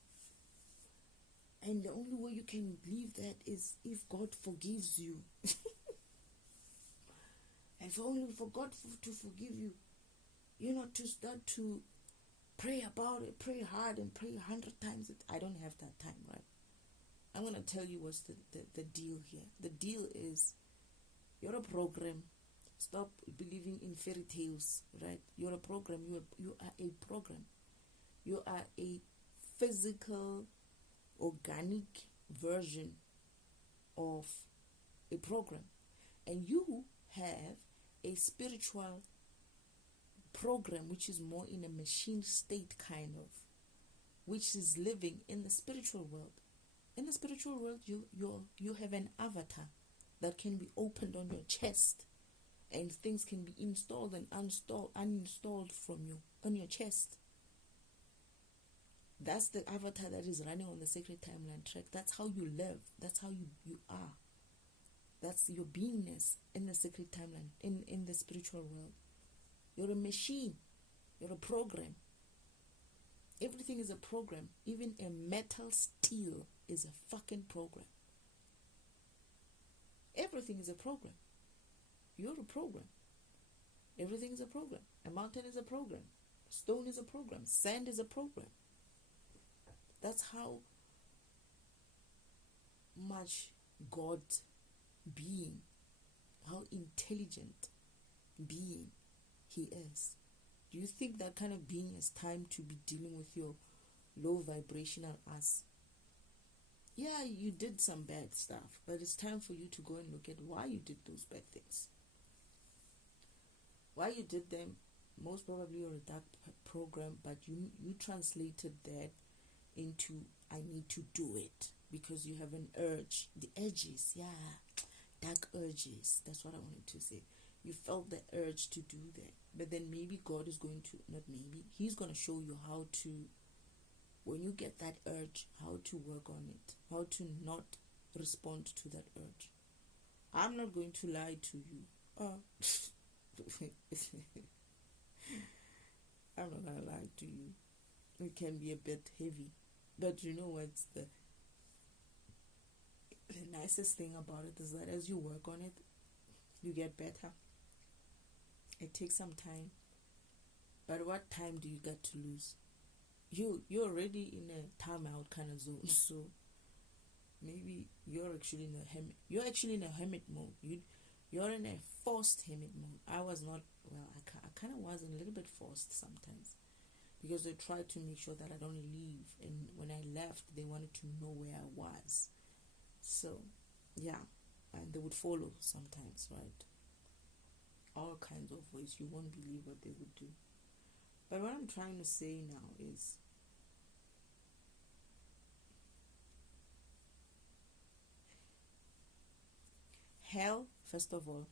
And the only way you can leave that is if God forgives you. And for God to forgive you, you know, to start to pray about it, pray hard and pray 100 times. I don't have that time, right? I'm going to tell you what's the deal here. The deal is, you're a program. Stop believing in fairy tales, right? You're a program. You are a program. You are a physical, organic version of a program. And you have a spiritual program which is more in a machine state, kind of, which is living in the spiritual world. In the spiritual world, you have an avatar that can be opened on your chest, and things can be installed and uninstalled from you on your chest. That's the avatar that is running on the sacred timeline track. That's how you live. That's how you are. That's your beingness in the sacred timeline, in the spiritual world. You're a machine. You're a program. Everything is a program. Even a metal steel is a fucking program. Everything is a program. You're a program. Everything is a program. A mountain is a program. Stone is a program. Sand is a program. That's how much God being, how intelligent being he is. Do you think that kind of being has time to be dealing with your low vibrational ass? Yeah, you did some bad stuff, but it's time for you to go and look at why you did those bad things. Why you did them, most probably you're a dark program, but you translated that into I need to do it because you have an urge. The urges, yeah, dark urges. That's what I wanted to say. You felt the urge to do that, but then maybe God is going to, not maybe, He's going to show you how to, when you get that urge, how to work on it, how to not respond to that urge. I'm not going to lie to you. I'm not going to lie to you. It can be a bit heavy. But you know what's the nicest thing about it is that as you work on it, you get better. It takes some time. But what time do you get to lose? You're already in a timeout kind of zone, so maybe you're actually in a hermit mode. You're in a forced hermit mode. I was not. Well, I kind of was a little bit forced sometimes, because they tried to make sure that I don't leave, and when I left, they wanted to know where I was. So, yeah, and they would follow sometimes, right? All kinds of ways. You won't believe what they would do. But what I'm trying to say now is, hell, first of all,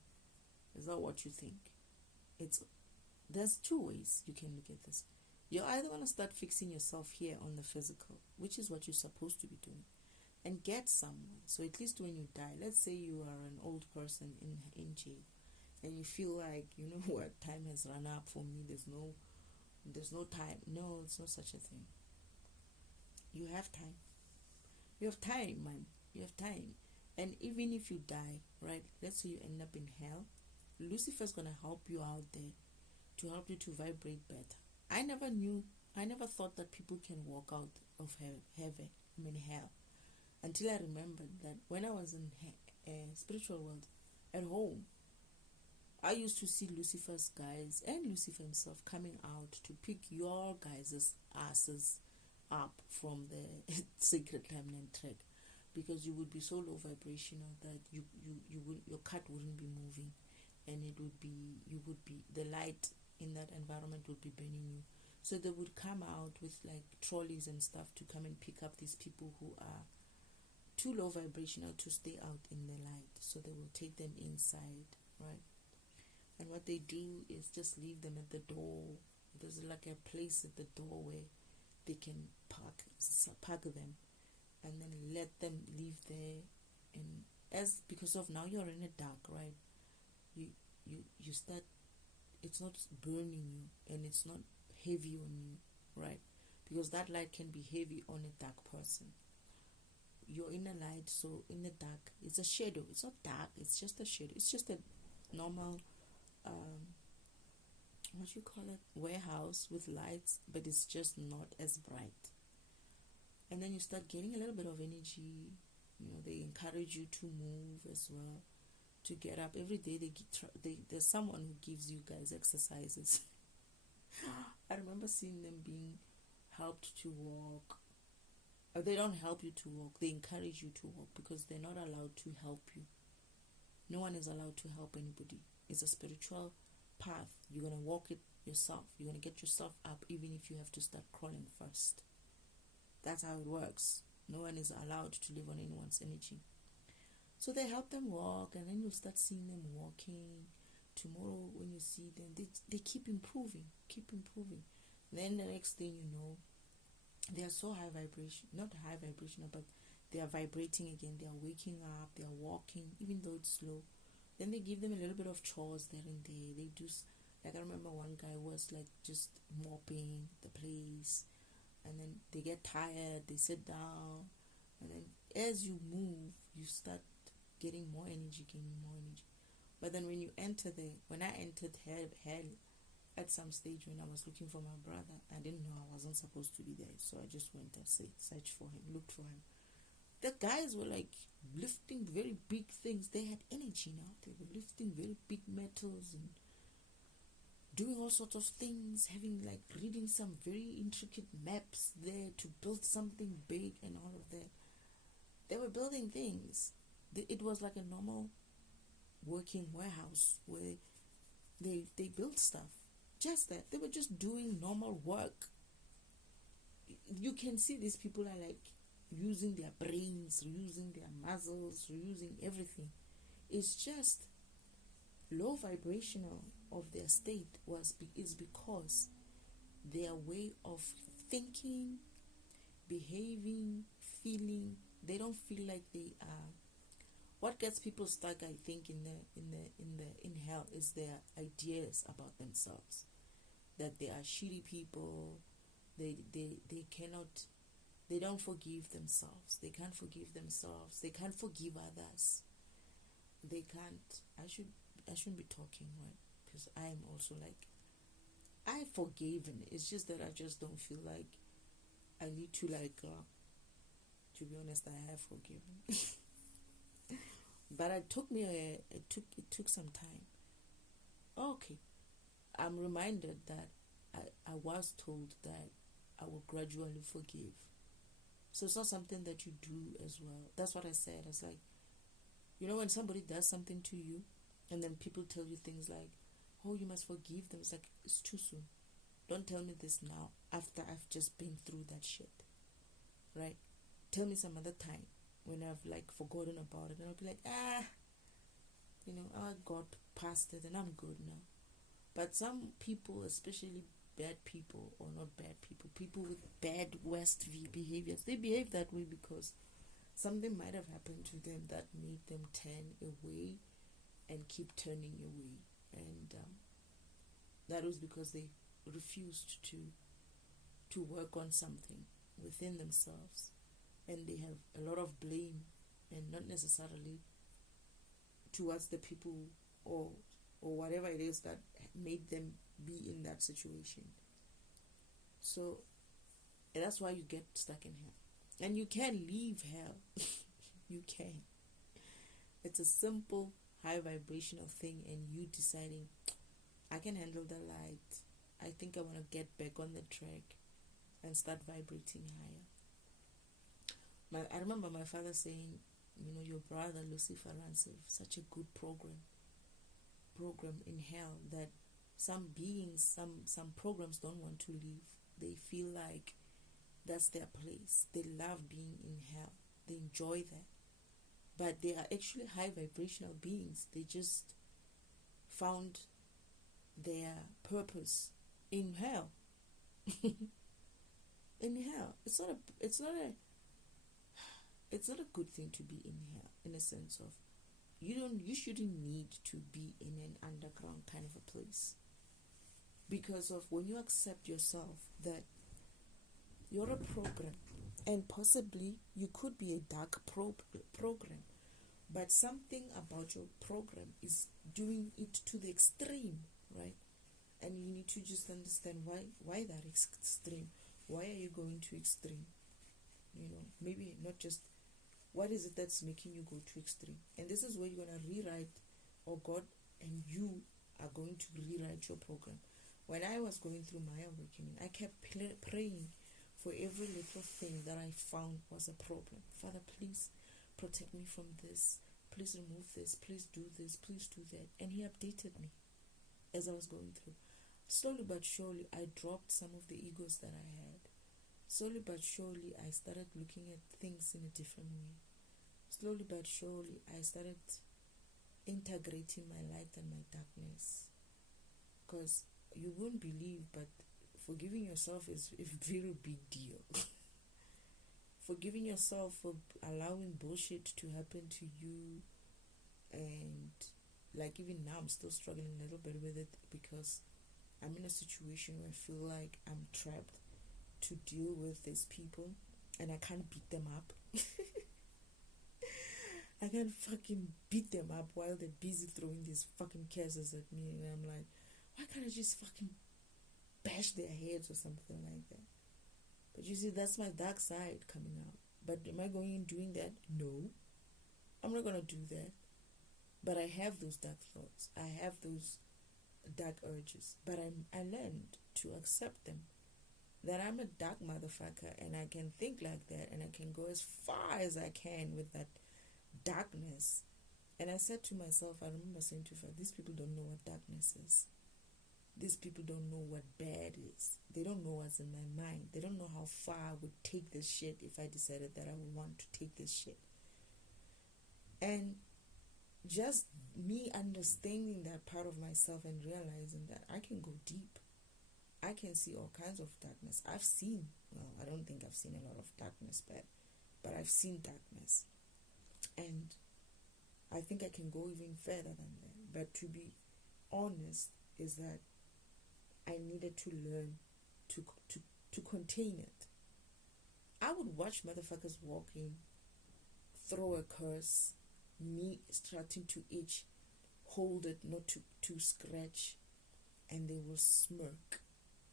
is not what you think. There's two ways you can look at this. You're either going to start fixing yourself here on the physical, which is what you're supposed to be doing, and get somewhere. So at least when you die, let's say you are an old person in jail, and you feel like, you know what, time has run up for me. There's no time. No, it's not such a thing. You have time. You have time, man. You have time. And even if you die, right, let's say you end up in hell, Lucifer's going to help you out there to help you to vibrate better. I never thought that people can walk out of hell, until I remembered that when I was in spiritual world at home, I used to see Lucifer's guys and Lucifer himself coming out to pick your guys' asses up from the sacred timeline track, because you would be so low vibrational that your cut wouldn't be moving, and the light in that environment would be burning you. So they would come out with like trolleys and stuff to come and pick up these people who are too low vibrational to stay out in the light. So they will take them inside, right? And what they do is just leave them at the door. There's like a place at the door where they can park them, and then let them leave there. And because of now you're in the dark, right? You start. It's not burning you, and it's not heavy on you, right? Because that light can be heavy on a dark person. You're in a light, so in the dark, it's a shadow. It's not dark. It's just a shadow. It's just a normal, what you call it, warehouse with lights, but it's just not as bright. And then you start getting a little bit of energy. They encourage you to move as well, to get up every day. There's someone who gives you guys exercises. I remember seeing them being helped to walk. Or they don't help you to walk, they encourage you to walk, because they're not allowed to help you. No one is allowed to help anybody. It's a spiritual path. You're going to walk it yourself. You're going to get yourself up, even if you have to start crawling first. That's how it works. No one is allowed to live on anyone's energy. So they help them walk, and then you start seeing them walking. Tomorrow when you see them, they keep improving. Then the next thing you know, they are so high vibration, not high vibrational, but they are vibrating again. They are waking up, they are walking, even though it's slow. Then they give them a little bit of chores there and there. They do, like I remember one guy was like just mopping the place, and then they get tired, they sit down, and then as you move, you start gaining more energy. But then when I entered hell at some stage, when I was looking for my brother, I didn't know I wasn't supposed to be there, so I just went and searched for him, looked for him. The guys were like lifting very big things. They had energy now. They were lifting very big metals and doing all sorts of things, reading some very intricate maps there to build something big and all of that. They were building things. It was like a normal working warehouse where they built stuff. Just that. They were just doing normal work. you can see these people are like using their brains, using their muscles, using everything. It's just low vibrational of their state is because their way of thinking, behaving, feeling, they don't feel like they are. What gets people stuck, I think, in hell is their ideas about themselves, that they are shitty people. They cannot, they don't forgive themselves. They can't forgive themselves. They can't forgive others. They can't. I shouldn't be talking, right? Because I am also like, I've forgiven. It's just that I just don't feel like I need to to be honest, I have forgiven. But it took some time. Okay, I'm reminded that I was told that I will gradually forgive. So it's not something that you do as well. That's what I said. It's like, when somebody does something to you, and then people tell you things like, "Oh, you must forgive them." It's like, it's too soon. Don't tell me this now after I've just been through that shit, right? Tell me some other time when I've like forgotten about it, and I'll be like, I got past it and I'm good now. But some people, especially bad people, or not bad people, people with bad West V behaviors, they behave that way because something might have happened to them that made them turn away and keep turning away. And that was because they refused to work on something within themselves. And they have a lot of blame, and not necessarily towards the people or whatever it is that made them be in that situation. So that's why you get stuck in hell. And you can leave hell. You can. It's a simple high vibrational thing, and you deciding, I can handle the light. I think I want to get back on the track and start vibrating higher. I remember my father saying, your brother Lucifer runs such a good program in hell that some beings, some programs don't want to leave. They feel like that's their place. They love being in hell. They enjoy that. But they are actually high vibrational beings. They just found their purpose in hell. In hell. It's not a good thing to be in hell, in a sense of you shouldn't need to be in an underground kind of a place, because of when you accept yourself that you're a program, and possibly you could be a dark program, but something about your program is doing it to the extreme, right? And you need to just understand why that extreme. Why are you going to extreme? Maybe not just what is it that's making you go to extreme. And this is where you're going to rewrite, or God and you are going to rewrite your program. When I was going through my awakening, I kept praying for every little thing that I found was a problem. Father, please protect me from this. Please remove this. Please do this. Please do that. And he updated me as I was going through. Slowly but surely, I dropped some of the egos that I had. Slowly but surely, I started looking at things in a different way. Slowly but surely, I started integrating my light and my darkness. Because you won't believe, but forgiving yourself is a very big deal. Forgiving yourself for allowing bullshit to happen to you. And like even now, I'm still struggling a little bit with it, because I'm in a situation where I feel like I'm trapped to deal with these people, and I can't beat them up. I can't fucking beat them up while they're busy throwing these fucking curses at me, and I'm like, why can't I just fucking bash their heads or something like that? But you see, that's my dark side coming out. But am I going and doing that? No, I'm not gonna do that. But I have those dark thoughts. I have those dark urges. But I learned to accept them. That I'm a dark motherfucker, and I can think like that, and I can go as far as I can with that darkness. And I said to myself, I remember saying to her, these people don't know what darkness is. These people don't know what bad is. They don't know what's in my mind. They don't know how far I would take this shit if I decided that I would want to take this shit. And just me understanding that part of myself and realizing that I can go deep. I can see all kinds of darkness. I don't think I've seen a lot of darkness, but I've seen darkness. And I think I can go even further than that. But to be honest, is that I needed to learn to contain it. I would watch motherfuckers walking, throw a curse, me starting to itch, hold it not to scratch, and they will smirk.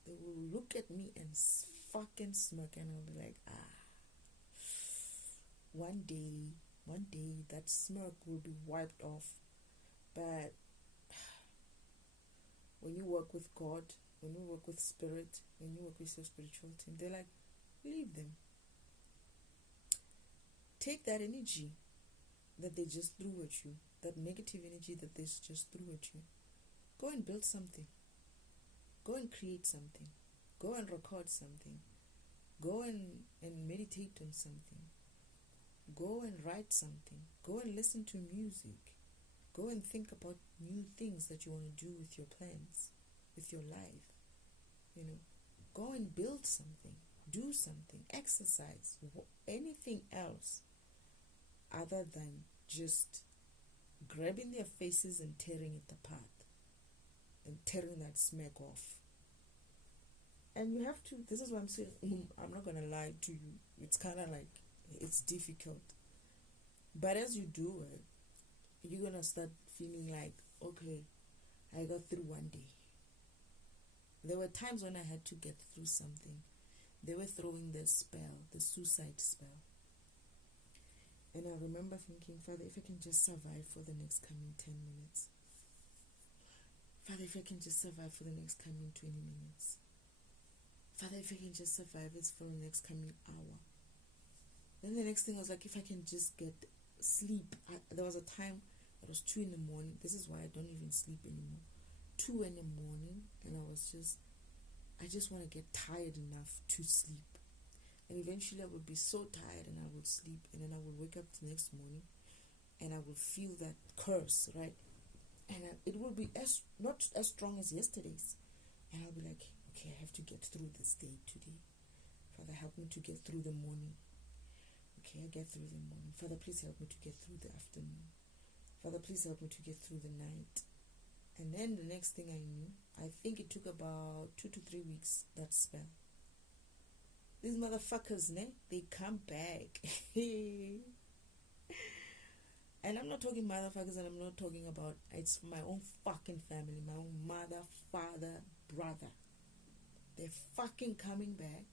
They will look at me and fucking smirk, and I'll be like, one day that smirk will be wiped off. But when you work with God, when you work with spirit, when you work with your spiritual team, they're like, leave them. Take that energy that they just threw at you, that negative energy that they just threw at you. Go and build something. Go and create something. Go and record something. Go and meditate on something. Go and write something. Go and listen to music. Go and think about new things that you want to do with your plans, with your life. Go and build something. Do something. Exercise. Anything else other than just grabbing their faces and tearing it apart and tearing that smack off. And you have to, this is what I'm saying, I'm not going to lie to you, it's kind of like, it's difficult. But as you do it, you're going to start feeling like, okay, I got through one day. There were times when I had to get through something. They were throwing the spell, the suicide spell. And I remember thinking, Father, if I can just survive for the next coming 10 minutes. Father, if I can just survive for the next coming 20 minutes. Father, if I can just survive it for the next coming hour. Then the next thing was like, if I can just get sleep. There was a time, it was 2 in the morning. This is why I don't even sleep anymore. 2 in the morning, and I just want to get tired enough to sleep. And eventually I would be so tired and I would sleep, and then I would wake up the next morning and I would feel that curse, right? And it will be not as strong as yesterday's. And I'll be like, okay, I have to get through this day today. Father, help me to get through the morning. Okay, I get through the morning. Father, please help me to get through the afternoon. Father, please help me to get through the night. And then the next thing I knew, I think it took about 2 to 3 weeks, that spell. These motherfuckers, they come back. And I'm not talking motherfuckers, and I'm not talking about, it's my own fucking family, my own mother, father, brother. They're fucking coming back.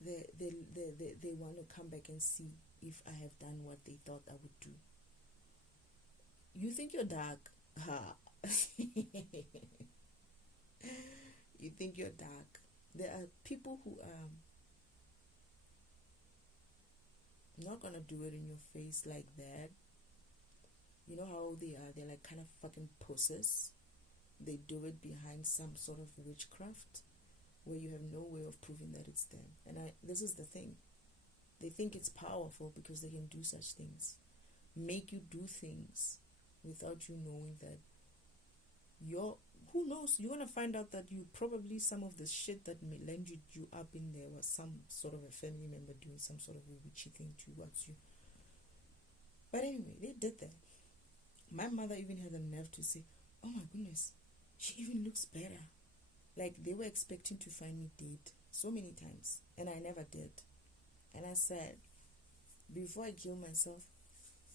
They want to come back and see if I have done what they thought I would do. You think you're dark? Ha. You think you're dark. There are people who are not gonna do it in your face like that. You know how they are? They're like kind of fucking pussies. They do it behind some sort of witchcraft where you have no way of proving that it's them. And this is the thing. They think it's powerful because they can do such things. Make you do things without you knowing that who knows, you're going to find out that you probably, some of the shit that may land you up in there was some sort of a family member doing some sort of a witchy thing towards you. But anyway, they did that. My mother even had the nerve to say, oh my goodness, she even looks better. Like, they were expecting to find me dead so many times, and I never did. And I said, before I kill myself,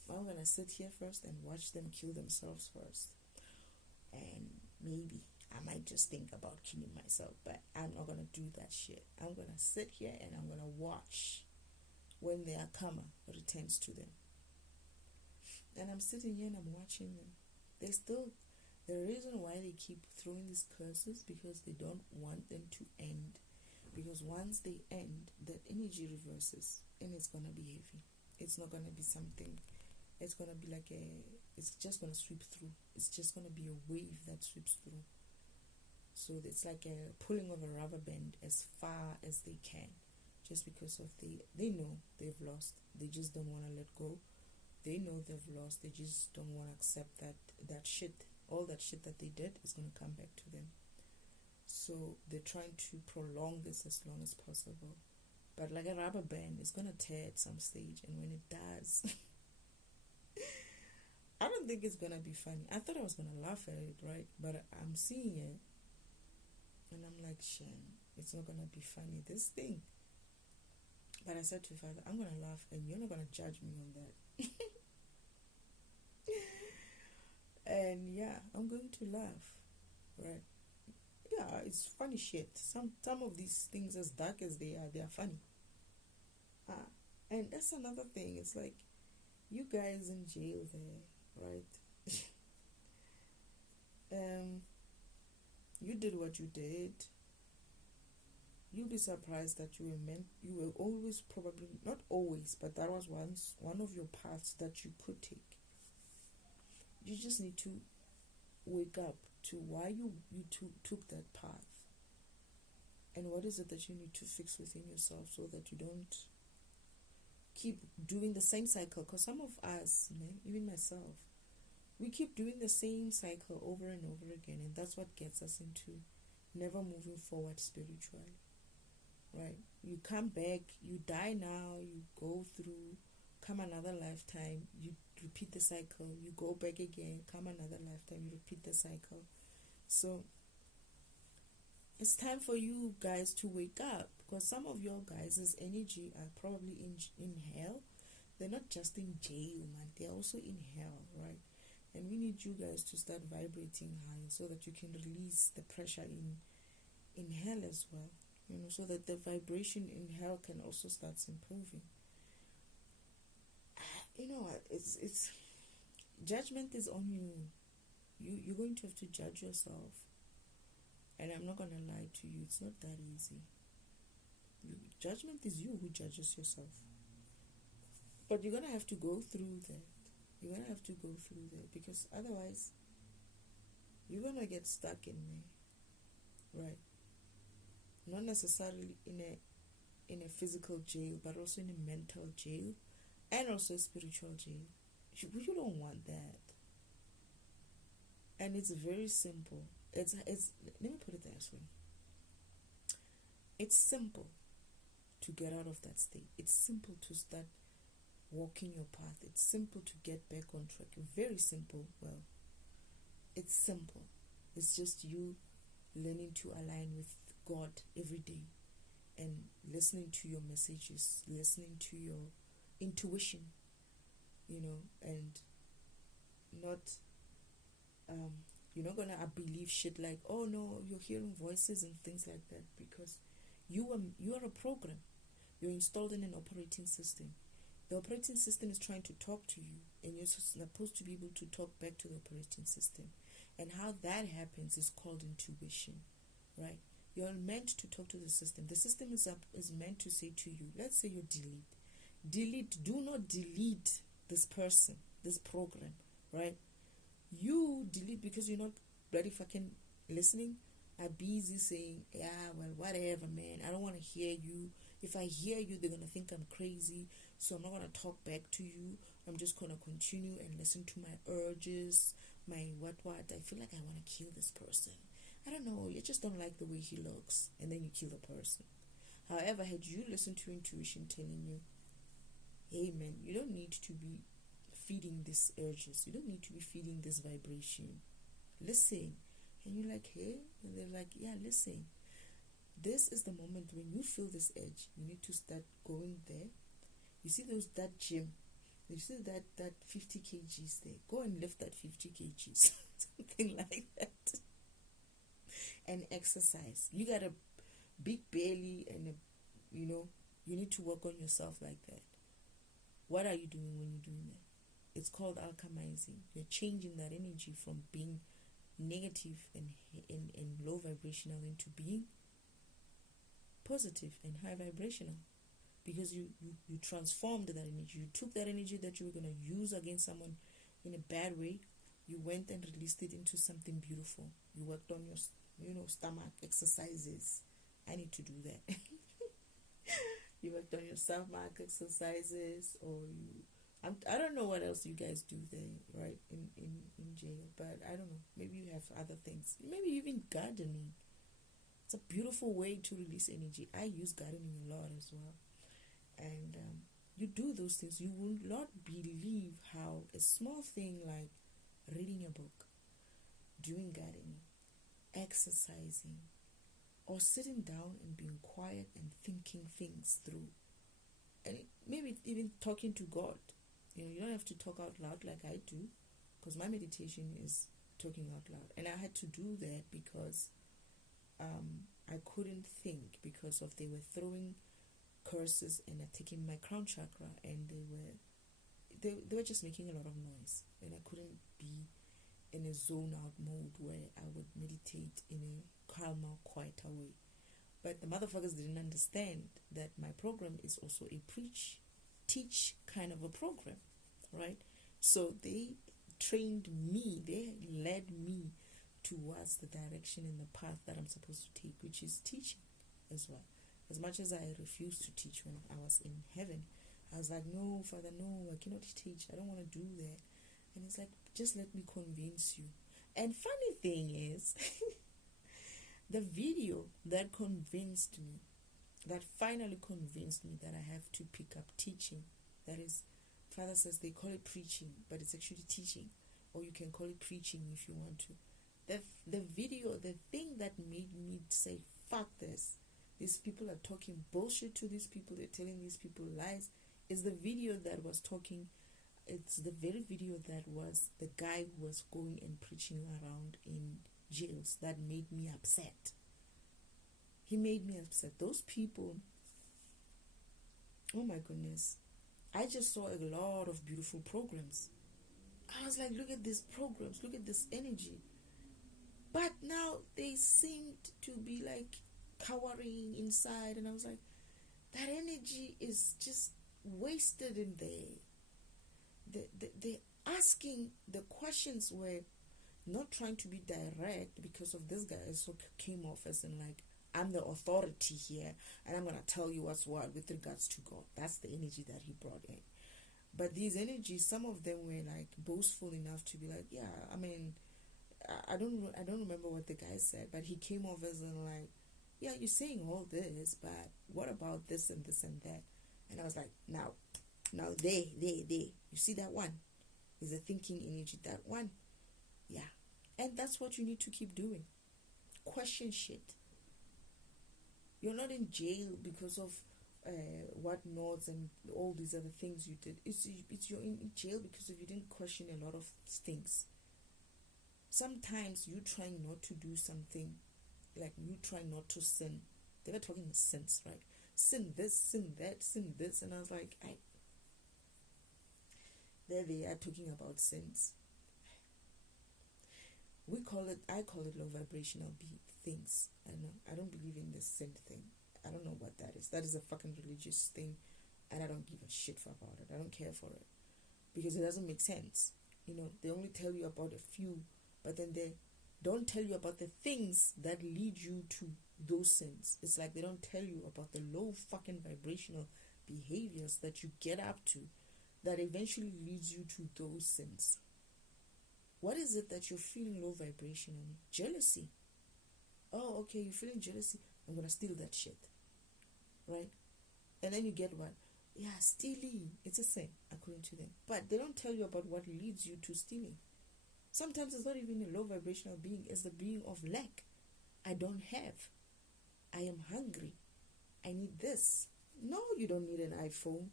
I'm going to sit here first and watch them kill themselves first. And maybe I might just think about killing myself, but I'm not going to do that shit. I'm going to sit here and I'm going to watch when their karma returns to them. And I'm sitting here and I'm watching them. The reason why they keep throwing these curses, because they don't want them to end. Because once they end, that energy reverses and it's going to be heavy. It's not going to be something. It's going to be like it's just going to sweep through. It's just going to be a wave that sweeps through. So it's like a pulling of a rubber band as far as they can, just because of they know they've lost. They just don't want to let go. They know they've lost. They just don't want to accept that shit, all that shit that they did is going to come back to them. So they're trying to prolong this as long as possible. But like a rubber band, it's going to tear at some stage. And when it does, I don't think it's going to be funny. I thought I was going to laugh at it, right? But I'm seeing it. And I'm like, shame, it's not going to be funny, this thing. But I said to Father, I'm going to laugh and you're not going to judge me on that. And yeah, I'm going to laugh, right? Yeah, it's funny shit. Some of these things, as dark as they are funny. And that's another thing. It's like, you guys in jail there, right? You did what you did. You'll be surprised that you were always, probably not always, but that was once one of your paths that you could take. You just need to wake up to why you took that path, and what is it that you need to fix within yourself so that you don't keep doing the same cycle. Because some of us, even myself, we keep doing the same cycle over and over again, and that's what gets us into never moving forward spiritually, right? You come back, you die now, you go through, come another lifetime, you repeat the cycle, you go back again, come another lifetime, you repeat the cycle. So it's time for you guys to wake up, because some of your guys' energy are probably in hell. They're not just in jail, man, they're also in hell, right? And we need you guys to start vibrating higher so that you can release the pressure in hell as well, so that the vibration in hell can also start improving. It's judgment is on you. You're going to have to judge yourself. And I'm not going to lie to you, it's not that easy. Judgment is you who judges yourself. But you're going to have to go through that. You're going to have to go through that, because otherwise you're going to get stuck in there, right? Not necessarily in a physical jail, but also in a mental jail and also a spiritual jail. You don't want that. And it's very simple. It's let me put it this way. It's simple to get out of that state. It's simple to start walking your path. It's simple to get back on track. Very simple. Well, it's simple. It's just you learning to align with God every day and listening to your messages, listening to your intuition, and not you're not gonna believe shit like, oh no, you're hearing voices and things like that, because you are a program. You're installed in an operating system. The operating system is trying to talk to you, and you're supposed to be able to talk back to the operating system. And how that happens is called intuition, right? You're meant to talk to the system. The system is meant to say to you, let's say you delete, do not delete this person, this program, right? You delete because you're not bloody fucking listening. Are busy saying, yeah, well, whatever, man, I don't want to hear you. If I hear you, they're going to think I'm crazy, so I'm not going to talk back to you. I'm just going to continue and listen to my urges, my what. I feel like I want to kill this person. I don't know, you just don't like the way he looks, and then you kill the person. However, had you listened to intuition telling you, hey man, you don't need to be feeding these urges, you don't need to be feeding this vibration, listen. And you're like, hey, and they're like, yeah, listen, this is the moment when you feel this edge, you need to start going there. You see that gym, you see that 50 kgs there, go and lift that 50 kgs something like that, and exercise. You got a big belly, and you need to work on yourself like that. What are you doing when you're doing that? It's called alchemizing. You're changing that energy from being negative and low vibrational into being positive and high vibrational, because you transformed that energy. You took that energy that you were going to use against someone in a bad way, you went and released it into something beautiful. You worked on stomach exercises. I need to do that. You have done your stomach exercises, or I don't know what else you guys do there, right? In jail, but I don't know. Maybe you have other things. Maybe even gardening. It's a beautiful way to release energy. I use gardening a lot as well. And you do those things. You will not believe how a small thing like reading a book, doing gardening, exercising, or sitting down and being quiet and thinking things through. And maybe even talking to God. You don't have to talk out loud like I do, because my meditation is talking out loud. And I had to do that because I couldn't think, because of they were throwing curses and attacking my crown chakra, and they were just making a lot of noise, and I couldn't be in a zone out mode where I would meditate in a calmer, quieter way. But the motherfuckers didn't understand that my program is also a teach kind of a program, right? So they trained me, they led me towards the direction and the path that I'm supposed to take, which is teaching as well. As much as I refused to teach when I was in heaven, I was like, no, Father, no, I cannot teach. I don't want to do that. And it's like, just let me convince you. And funny thing is, the video that convinced me, that finally convinced me that I have to pick up teaching, that is, Father says they call it preaching, but it's actually teaching, or you can call it preaching if you want to. The video, the thing that made me say, fuck this, these people are talking bullshit to these people, they're telling these people lies, is the video that was talking. It's the very video that was the guy who was going and preaching around in jails that made me upset. He made me upset. Those people, oh my goodness, I just saw a lot of beautiful programs. I was like, look at these programs, look at this energy. But now they seemed to be like cowering inside, and I was like, that energy is just wasted in there. The asking the questions were not trying to be direct, because of this guy also came off as in like, I'm the authority here and I'm going to tell you what's what with regards to God. That's the energy that he brought in. But these energies, some of them were like boastful enough to be like, yeah, I mean, I don't remember what the guy said, but he came off as in like, yeah, you're saying all this, but what about this and this and that? And I was like, now there, you see that one is a thinking energy, that one, yeah. And that's what you need to keep doing. Question shit. You're not in jail because of what nods and all these other things you did. It's you're in jail because if you didn't question a lot of things. Sometimes you trying not to do something, like you trying not to sin. They were talking sins, right? Sin this, sin that, sin this, and I was like, there they are talking about sins. I call it low vibrational things. I don't believe in this sin thing. I don't know what that is. That is a fucking religious thing, and I don't give a shit about it. I don't care for it, because it doesn't make sense. They only tell you about a few, but then they don't tell you about the things that lead you to those sins. It's like they don't tell you about the low fucking vibrational behaviors that you get up to that eventually leads you to those sins. What is it that you're feeling low vibration on? Jealousy. Oh, okay, you're feeling jealousy. I'm going to steal that shit. Right? And then you get what? Yeah, stealing. It's a sin, according to them. But they don't tell you about what leads you to stealing. Sometimes it's not even a low vibrational being. It's the being of lack. I don't have. I am hungry. I need this. No, you don't need an iPhone.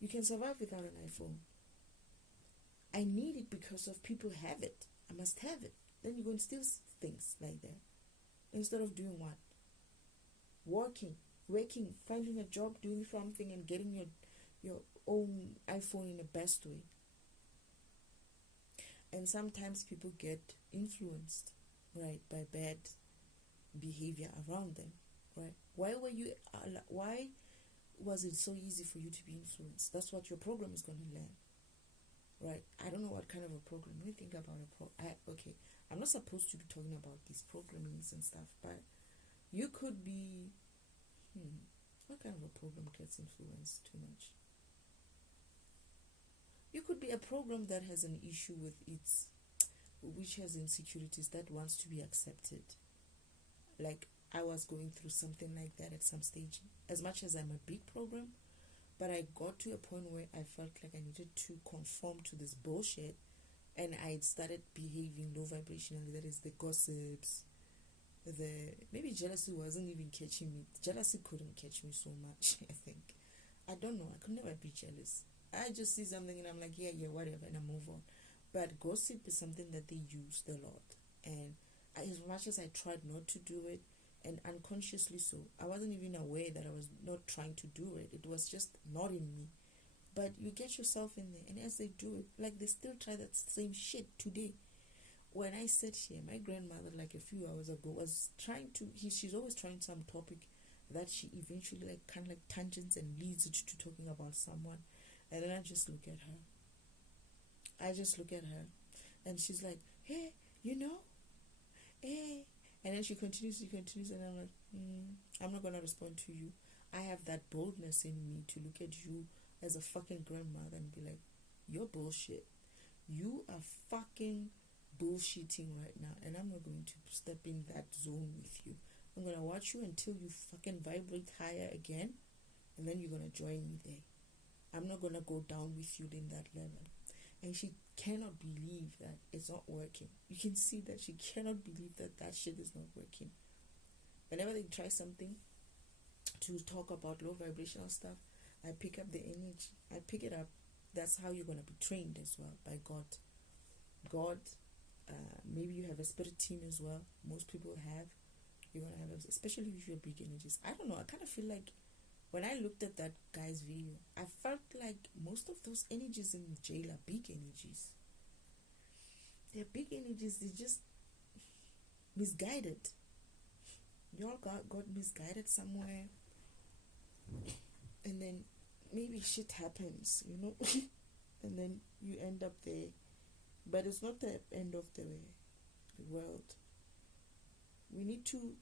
You can survive without an iPhone. I need it because of people have it. I must have it. Then you go and steal things like that. Instead of doing what? Working, finding a job, doing something, and getting your own iPhone in the best way. And sometimes people get influenced, right, by bad behavior around them, right? Why was it so easy for you to be influenced? That's what your program is going to learn. right? I don't know what kind of a program. Let me think about okay, I'm not supposed to be talking about these programmings and stuff, but you could be, what kind of a program gets influenced too much? You could be a program that has an issue with which has insecurities, that wants to be accepted. Like, I was going through something like that at some stage. As much as I'm a big program, but I got to a point where I felt like I needed to conform to this bullshit, and I started behaving low vibrationally. That is the gossips, maybe jealousy wasn't even catching me. Jealousy couldn't catch me so much. I think, I don't know, I could never be jealous. I just see something and I'm like, yeah, whatever, and I move on. But gossip is something that they used a lot, and as much as I tried not to do it, and unconsciously so, I wasn't even aware that I was not trying to do it. It was just not in me. But you get yourself in there, and as they do it, like, they still try that same shit today. When I sat here, my grandmother, like a few hours ago, was trying to, she's always trying some topic that she eventually, like, kind of like tangents and leads it to talking about someone. And then I just look at her. And she's like, hey, hey. And then she continues, and I'm like, I'm not going to respond to you. I have that boldness in me to look at you as a fucking grandmother and be like, you're bullshit. You are fucking bullshitting right now, and I'm not going to step in that zone with you. I'm going to watch you until you fucking vibrate higher again, and then you're going to join me there. I'm not going to go down with you in that level. And she cannot believe that it's not working. You can see that she cannot believe that shit is not working. Whenever they try something to talk about low vibrational stuff, I pick up the energy. I pick it up. That's how you're going to be trained as well, by God. Maybe you have a spirit team as well. Most people have. You're going to have, especially if you're big energies. I don't know. I kind of feel like when I looked at that guy's video, I felt like most of those energies in jail are big energies. They're big energies. They're just misguided. You all got misguided somewhere. And then maybe shit happens, and then you end up there. But it's not the end of the world. We need to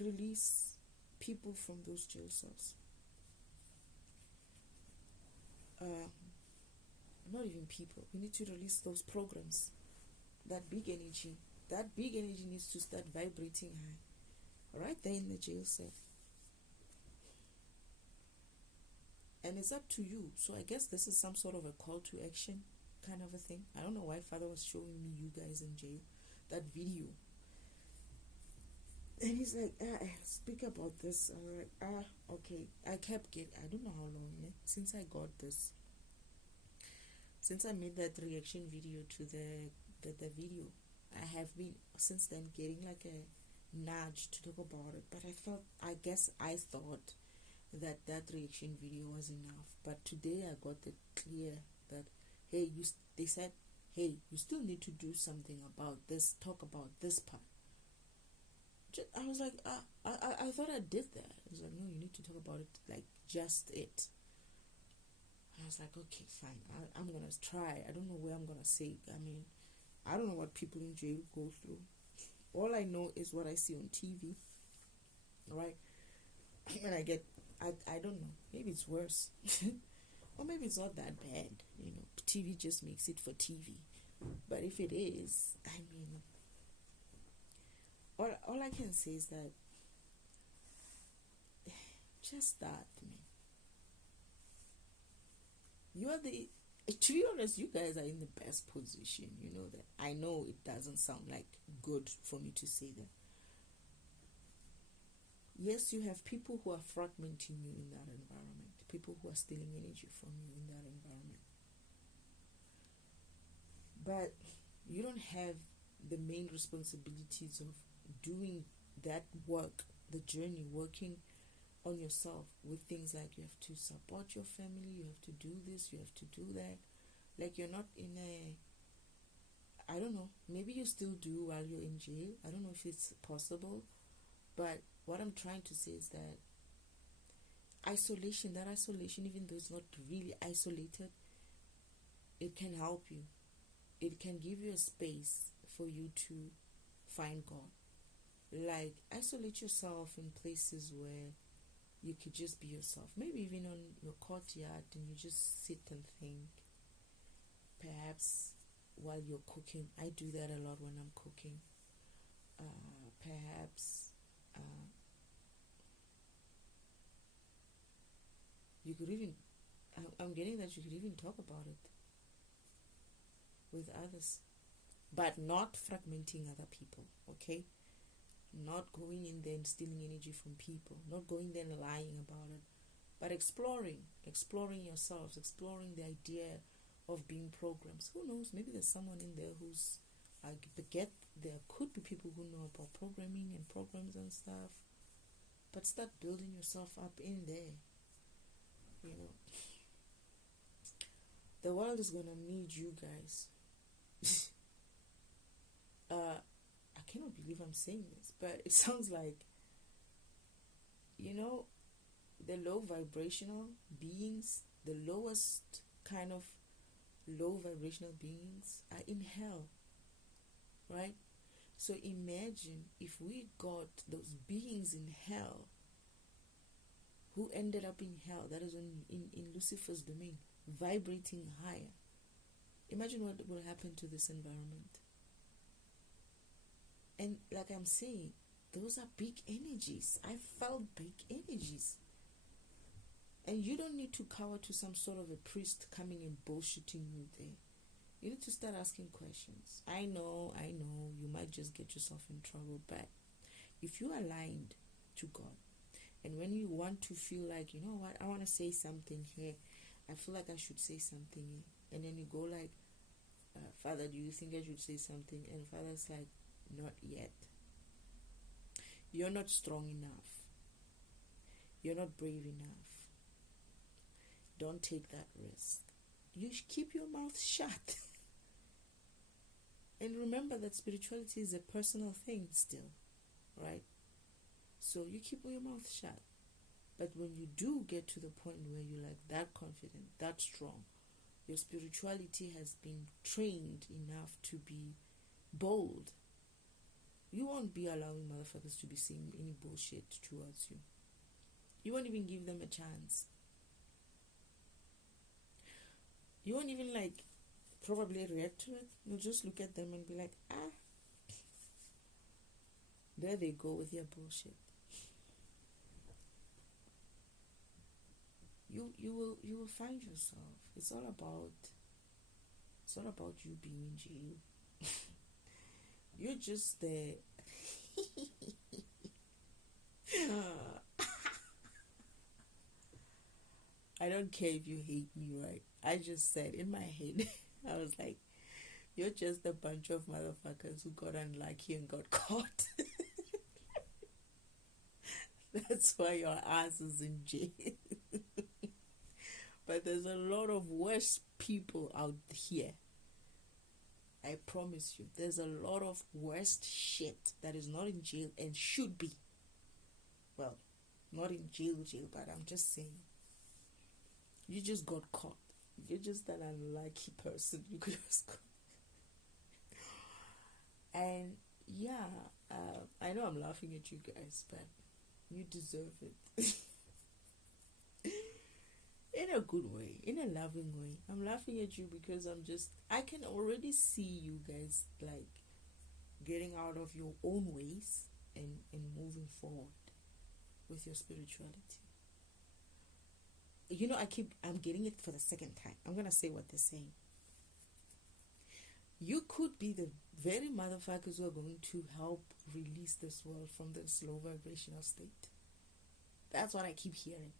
release people from those jail cells. Not even people. We need to release those programs. That big energy needs to start vibrating high, right there in the jail cell. And it's up to you. So I guess this is some sort of a call to action kind of a thing. I don't know why Father was showing me you guys in jail, that video. And he's like, speak about this. I'm like, okay. I kept getting, I don't know how long, since I got this. Since I made that reaction video to the video, I have been since then getting like a nudge to talk about it. But I thought that reaction video was enough. But today I got it clear that, hey, they said, hey, you still need to do something about this, talk about this part. I was like, I thought I did that. I was like, no, you need to talk about it, like, just it. I was like, okay, fine, I'm going to try. I don't know where I'm going to say. I mean, I don't know what people in jail go through. All I know is what I see on TV, right? When I don't know, maybe it's worse. Or maybe it's not that bad, TV just makes it for TV. But if it is, I mean, all I can say is that just start, man. To be honest, you guys are in the best position, that. I know it doesn't sound like good for me to say that. Yes, you have people who are fragmenting you in that environment, people who are stealing energy from you in that environment. But you don't have the main responsibilities of doing that work, the journey, working on yourself with things like you have to support your family, you have to do this, you have to do that. Like, you're not in I don't know, maybe you still do while you're in jail. I don't know if it's possible, but what I'm trying to say is that isolation, even though it's not really isolated, it can help you. It can give you a space for you to find God. Like, isolate yourself in places where you could just be yourself. Maybe even on your courtyard, and you just sit and think. Perhaps while you're cooking. I do that a lot when I'm cooking. Perhaps you could even, I'm getting that you could even talk about it with others, but not fragmenting other people, okay? Not going in there and stealing energy from people, not going there and lying about it, but exploring yourselves, exploring the idea of being programs. Who knows? Maybe there's someone in there who's, I get there could be people who know about programming and programs and stuff, but start building yourself up in there. You know, the world is gonna need you guys. I cannot believe I'm saying this, but it sounds like, you know, the low vibrational beings, the lowest kind of low vibrational beings are in hell, right? So imagine if we got those beings in hell who ended up in hell, that is in Lucifer's domain, vibrating higher. Imagine what will happen to this environment. And like I'm saying, those are big energies. I felt big energies. And you don't need to cower to some sort of a priest coming and bullshitting you there. You need to start asking questions. I know, you might just get yourself in trouble, but if you are aligned to God, and when you want to feel like, you know what, I want to say something here, I feel like I should say something here, and then you go like, Father, do you think I should say something? And Father's like, not yet. You're not strong enough. You're not brave enough. Don't take that risk. You should keep your mouth shut. And remember that spirituality is a personal thing still, right? So you keep your mouth shut. But when you do get to the point where you're like that confident, that strong, your spirituality has been trained enough to be bold, you won't be allowing motherfuckers to be saying any bullshit towards you. You won't even give them a chance. You won't even like probably react to it. You'll just look at them and be like, there they go with their bullshit. You will find yourself. It's all about you being in jail. You're just there. I don't care if you hate me, right? I just said in my head, I was like, you're just a bunch of motherfuckers who got unlucky and got caught. That's why your ass is in jail. But there's a lot of worse people out here. I promise you, there's a lot of worst shit that is not in jail and should be. Well, not in jail, but I'm just saying. You just got caught. You're just an unlucky person. You could just go. And yeah, I know I'm laughing at you guys, but you deserve it. In a good way, in a loving way. I'm laughing at you because I can already see you guys like getting out of your own ways and moving forward with your spirituality. You know, I'm getting it for the second time. I'm going to say what they're saying. You could be the very motherfuckers who are going to help release this world from this low vibrational state. That's what I keep hearing.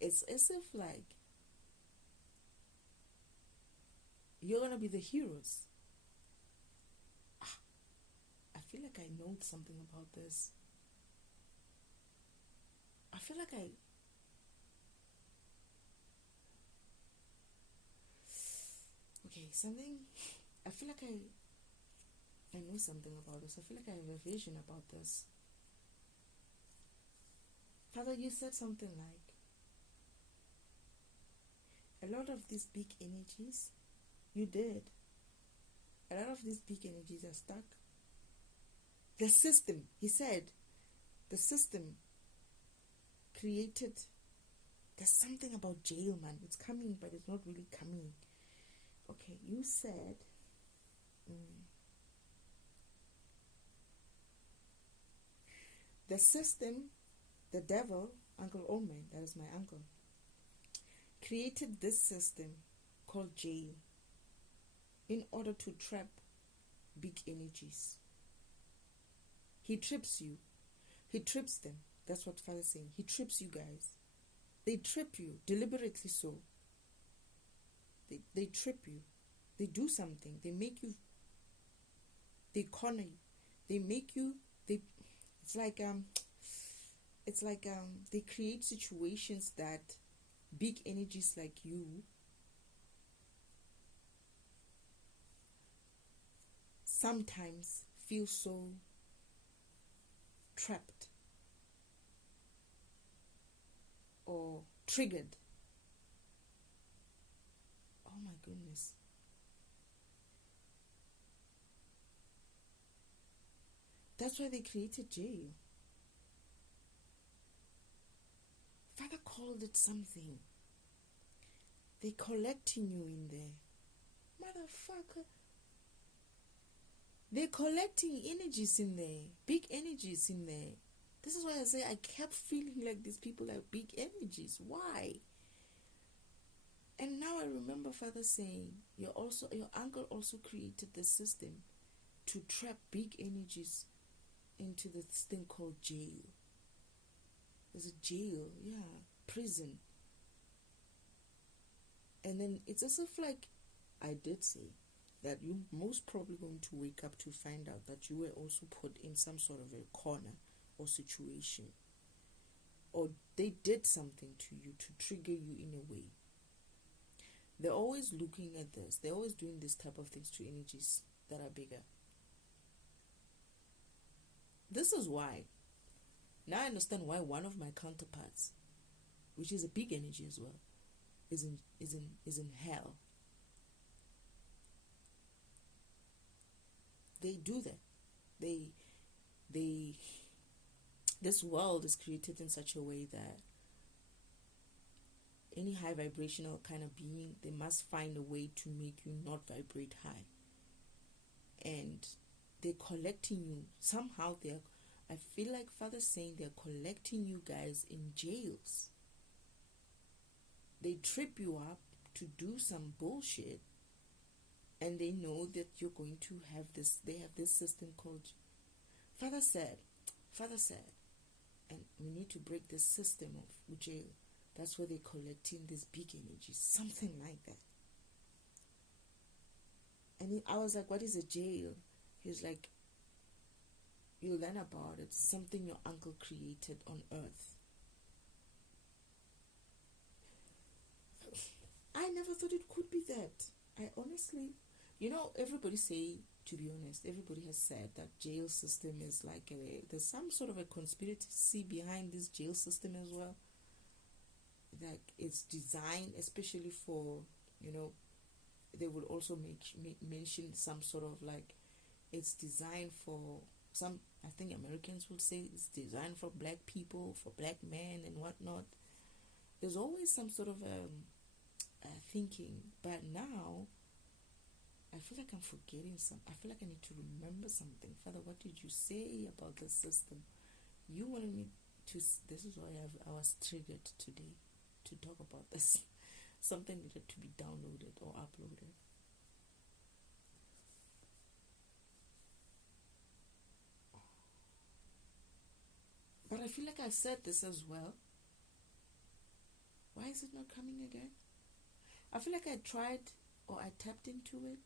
It's as if like you're going to be the heroes. I feel like I know something about this. I feel like I feel like I know something about this. I feel like I have a vision about this. Father, you said something like, a lot of these big energies You did. A lot of these big energies are stuck. The system, he said, the system created. There's something about jail, man. It's coming, but it's not really coming. Okay, you said. The system, the devil, Uncle Omen, that is my uncle, created this system called jail in order to trap big energies. He trips you. He trips them. That's what Father's saying. He trips you guys. They trip you, deliberately so. They trip you. They do something. They make you. They corner you. They make you. It's like they create situations that big energies like you sometimes feel so trapped or triggered. Oh my goodness. That's why they created jail. Father called it something. They're collecting you in there. Motherfucker. They're collecting energies in there. Big energies in there. This is why I say I kept feeling like these people are big energies. Why? And now I remember Father saying, your uncle also created the system to trap big energies into this thing called jail. There's a jail, prison. And then it's as if like I did say that you're most probably going to wake up to find out that you were also put in some sort of a corner or situation. Or they did something to you to trigger you in a way. They're always looking at this. They're always doing this type of things to energies that are bigger. This is why. Now I understand why one of my counterparts, which is a big energy as well, is in hell. They do that. This world is created in such a way that any high vibrational kind of being, they must find a way to make you not vibrate high. And they're collecting you. Somehow I feel like Father's saying they're collecting you guys in jails. They trip you up to do some bullshit. And they know that you're going to have this. They have this system called Father said, and we need to break this system of jail. That's where they're collecting these big energies. Something like that. And I was like, what is a jail? He was like, you'll learn about it. Something your uncle created on earth. I never thought it could be that. I honestly, everybody say, to be honest, everybody has said that jail system is like there's some sort of a conspiracy behind this jail system as well. Like it's designed especially for, they will also mention some sort of like it's designed for some, I think Americans would say it's designed for black people, for black men and whatnot. There's always some sort of thinking, but now I feel like I'm forgetting I feel like I need to remember something. Father, what did you say about the system? You wanted me to, this is why I was triggered today to talk about this. Something needed to be downloaded or uploaded. But I feel like I said this as well. Why is it not coming again? I feel like I tried or I tapped into it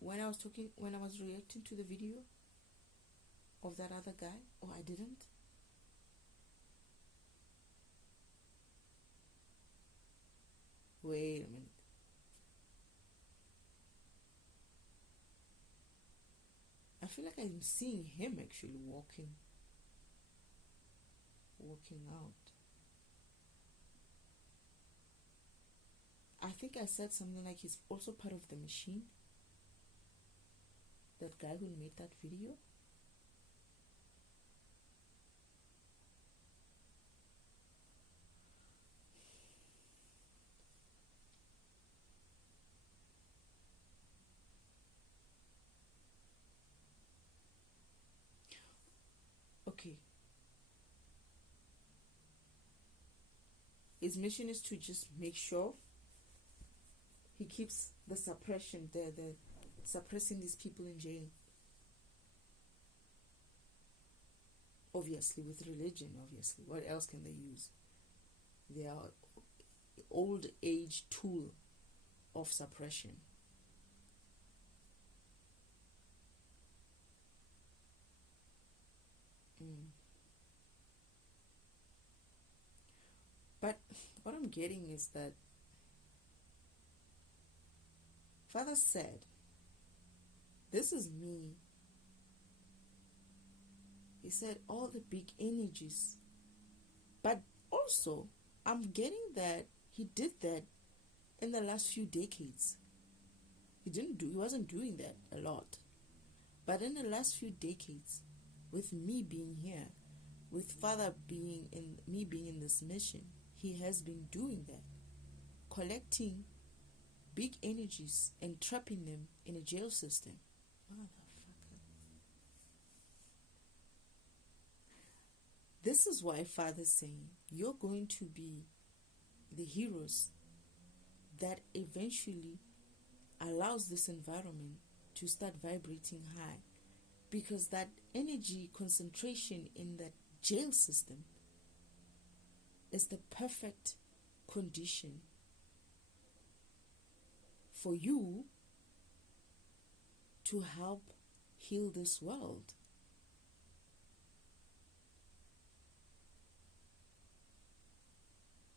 when I was reacting to the video of that other guy, or I didn't. Wait a minute. I feel like I'm seeing him actually walking out. I think I said something like he's also part of the machine. That guy who made that video. Okay. His mission is to just make sure he keeps the suppression, the suppressing these people in jail. Obviously, with religion, obviously. What else can they use? They are old age tool of suppression. But what I'm getting is that Father said, this is me. He said all the big energies. But also, I'm getting that he did that in the last few decades. He wasn't doing that a lot. But in the last few decades, with me being here, with Father being in this mission, he has been doing that. Collecting big energies and trapping them in a jail system. Motherfucker. This is why Father's saying, you're going to be the heroes that eventually allows this environment to start vibrating high, because that energy concentration in that jail system is the perfect condition for you to help heal this world.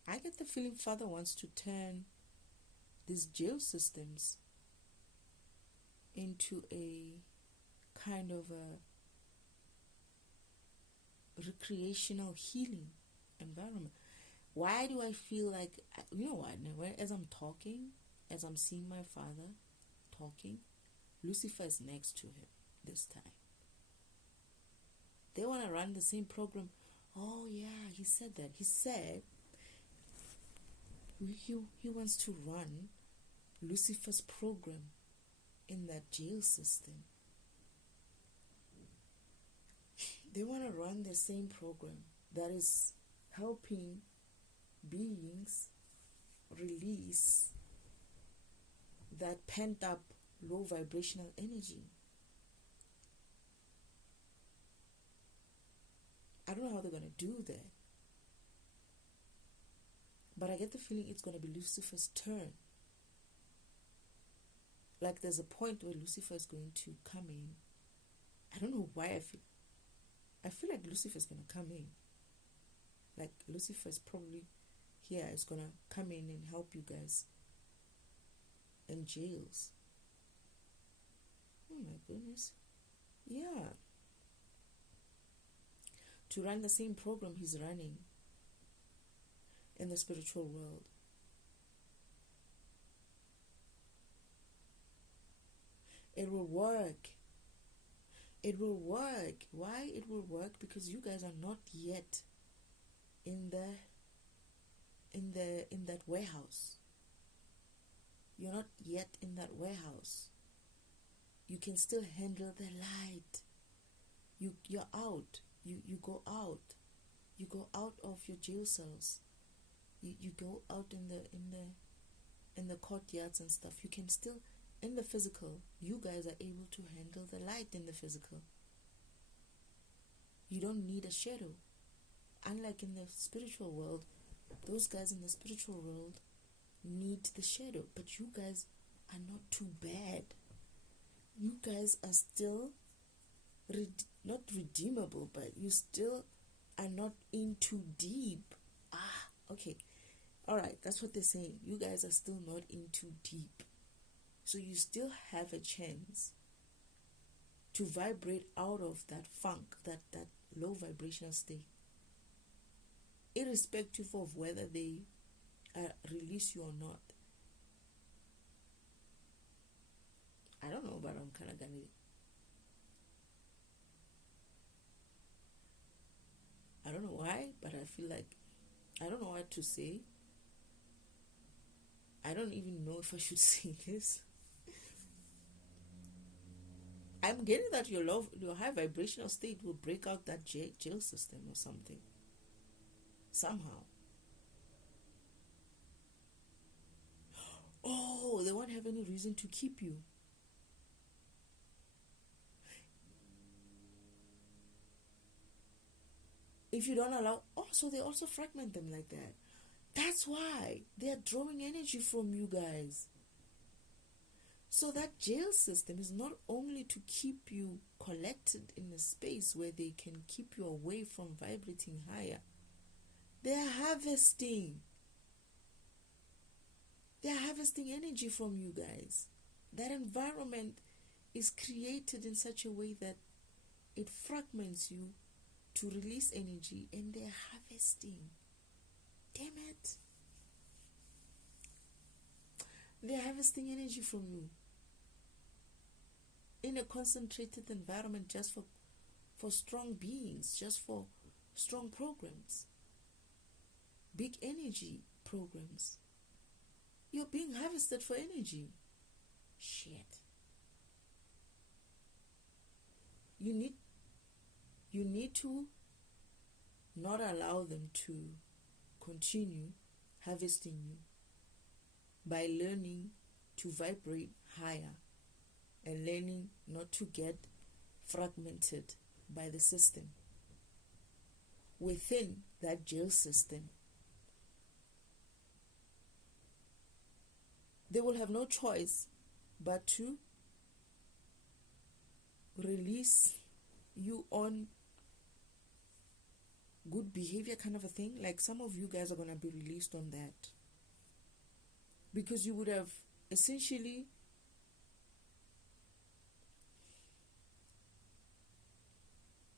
I get the feeling Father wants to turn these jail systems into a kind of a recreational healing environment. Why do I feel like, you know what, as I'm talking, as I'm seeing my Father talking, Lucifer is next to him this time. They want to run the same program. Oh yeah, he said that. He said he wants to run Lucifer's program in that jail system. They want to run the same program that is helping beings release that pent up low vibrational energy. I don't know how they're going to do that. But I get the feeling it's going to be Lucifer's turn. Like there's a point where Lucifer is going to come in. I don't know why I feel like Lucifer is going to come in. Like Lucifer is probably here, is going to come in and help you guys in jails. Oh my goodness. Yeah. To run the same program he's running in the spiritual world. It will work. It will work. Why it will work? Because you guys are not yet in that warehouse. You're not yet in that warehouse. You can still handle the light. You're out. You go out. You go out of your jail cells. You go out in the courtyards and stuff. You can still, in the physical, you guys are able to handle the light in the physical. You don't need a shadow. Unlike in the spiritual world, those guys in the spiritual world need the shadow. But you guys are not too bad. You guys are still not redeemable, but you still are not in too deep. Okay. Alright, that's what they're saying. You guys are still not in too deep. So you still have a chance to vibrate out of that funk, that low vibrational state. Irrespective of whether they release you or not. kind of gonna, I don't know why, but I feel like I don't know what to say. I don't even know if I should say this. I'm getting that your high vibrational state will break out that jail system or something. Somehow. Oh, they won't have any reason to keep you. If you don't allow, so they also fragment them like that. That's why they're drawing energy from you guys. So that jail system is not only to keep you collected in a space where they can keep you away from vibrating higher. They're harvesting. They're harvesting energy from you guys. That environment is created in such a way that it fragments you to release energy, and they're harvesting. Damn it. They're harvesting energy from you in a concentrated environment just for strong beings, just for strong programs, big energy programs. You're being harvested for energy. Shit. You need to not allow them to continue harvesting you by learning to vibrate higher and learning not to get fragmented by the system. Within that jail system, they will have no choice but to release you on good behavior kind of a thing. Like some of you guys are going to be released on that. Because you would have essentially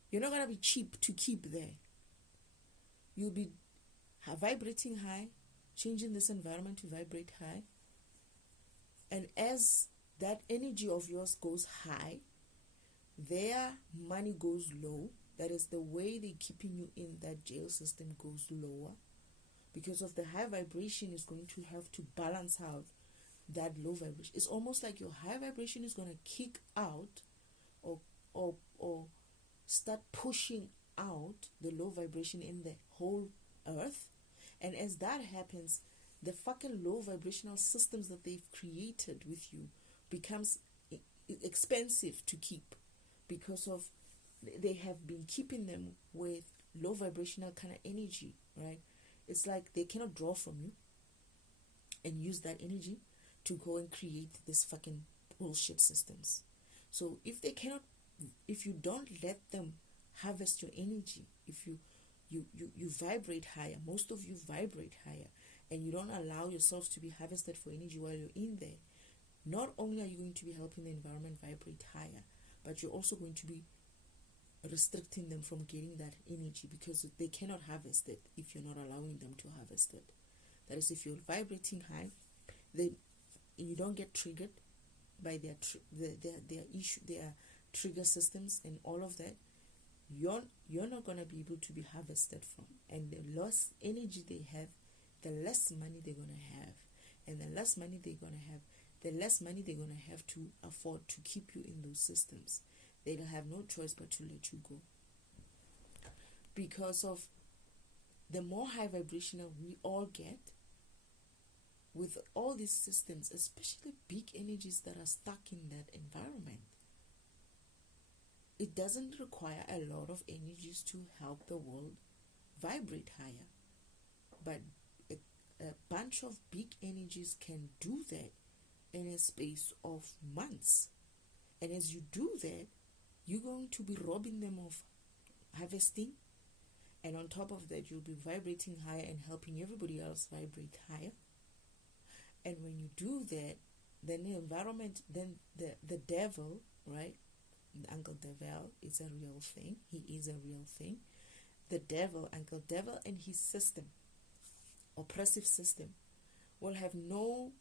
you're not going to be cheap to keep there. You'll be vibrating high, changing this environment to vibrate high. And as that energy of yours goes high, their money goes low. That is the way they're keeping you in that jail system goes lower. Because of the high vibration is going to have to balance out that low vibration. It's almost like your high vibration is going to kick out or start pushing out the low vibration in the whole earth. And as that happens, the fucking low vibrational systems that they've created with you becomes expensive to keep, because of they have been keeping them with low vibrational kind of energy, right? It's like they cannot draw from you and use that energy to go and create this fucking bullshit systems. So if you don't let them harvest your energy, if you vibrate higher, most of you vibrate higher, and you don't allow yourselves to be harvested for energy while you're in there, not only are you going to be helping the environment vibrate higher, but you're also going to be restricting them from getting that energy, because they cannot harvest it if you're not allowing them to harvest it. That is, if you're vibrating high, you don't get triggered by their trigger systems and all of that. You're not going to be able to be harvested from, and the less energy they have, the less money they're going to have, and the less money they're going to have, the less money they're going to have to afford to keep you in those systems. They'll have no choice but to let you go, because of the more high vibrational we all get with all these systems, especially big energies that are stuck in that environment. It doesn't require a lot of energies to help the world vibrate higher, but a bunch of big energies can do that in a space of months. And as you do that, you're going to be robbing them of harvesting, and on top of that, you'll be vibrating higher and helping everybody else vibrate higher. And when you do that, then the environment, then the devil, right? Uncle Devil is a real thing. He is a real thing. The devil, Uncle Devil, and his system, oppressive system, will have no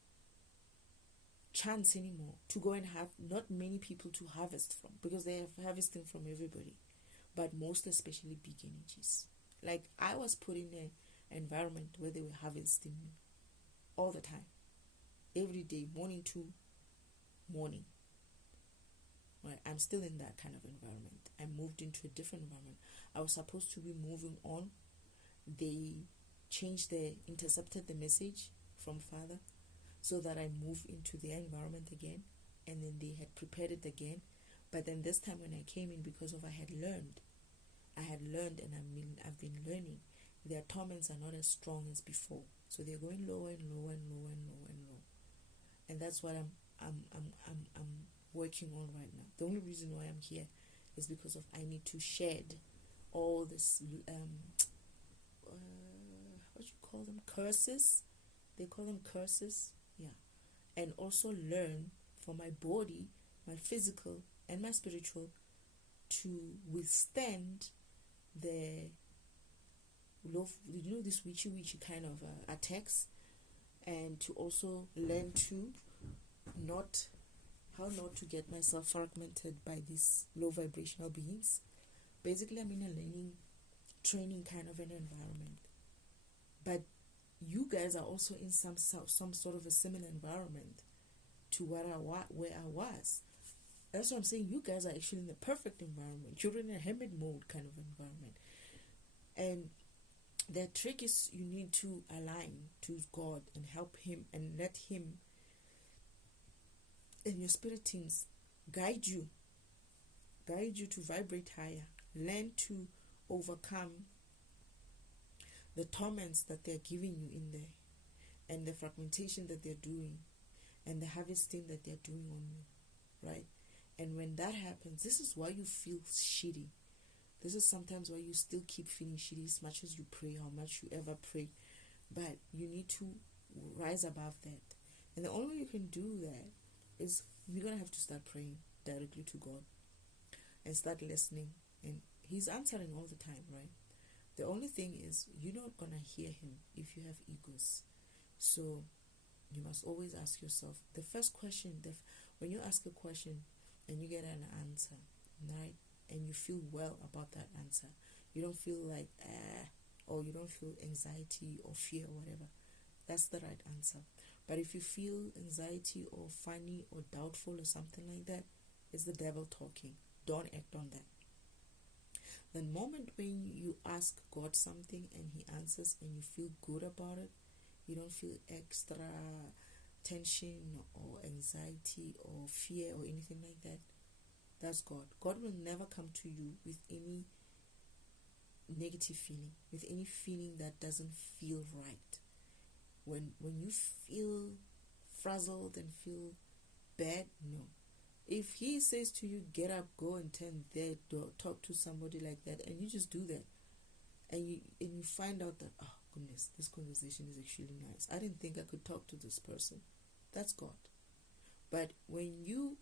chance anymore to go and have not many people to harvest from, because they are harvesting from everybody, but most especially big energies. Like I was put in an environment where they were harvesting me all the time, every day, morning to morning. Right? I'm still in that kind of environment. I moved into a different environment. I was supposed to be moving on. They intercepted the message from Father so that I move into their environment again, and then they had prepared it again. But then this time when I came in, because of I had learned and I've been learning, their torments are not as strong as before. So they're going lower and lower and lower and lower and lower. And that's what I'm working on right now. The only reason why I'm here is because of I need to shed all this what you call them, curses. They call them curses, yeah. And also learn for my body, my physical and my spiritual, to withstand the this witchy kind of attacks, and to also learn to how not to get myself fragmented by these low vibrational beings. Basically, I'm in a learning, training kind of an environment. But you guys are also in some sort of a similar environment to where I was. That's what I'm saying. You guys are actually in the perfect environment. You're in a hermit mode kind of environment. And the trick is you need to align to God and help Him and let Him and your spirit teams guide you to vibrate higher. Learn to overcome the torments that they're giving you in there, and the fragmentation that they're doing, and the harvesting that they're doing on you, right? And when that happens, this is why you feel shitty. This is sometimes why you still keep feeling shitty as much as you pray, how much you ever pray. But you need to rise above that. And the only way you can do that is you're going to have to start praying directly to God and start listening. And He's answering all the time, right? The only thing is you're not going to hear Him if you have egos. So you must always ask yourself, the first question, when you ask a question and you get an answer, right? And you feel well about that answer, you don't feel like or you don't feel anxiety or fear or whatever, that's the right answer. But if you feel anxiety or funny or doubtful or something like that, it's the devil talking. Don't act on that. The moment when you ask God something and He answers and you feel good about it, you don't feel extra tension or anxiety or fear or anything like that, that's God. God will never come to you with any negative feeling, with any feeling that doesn't feel right. When you feel frazzled and feel bad, no. If He says to you, get up, go and turn there, talk to somebody like that, and you just do that, and you find out that, oh goodness, this conversation is actually nice. I didn't think I could talk to this person. That's God. But when you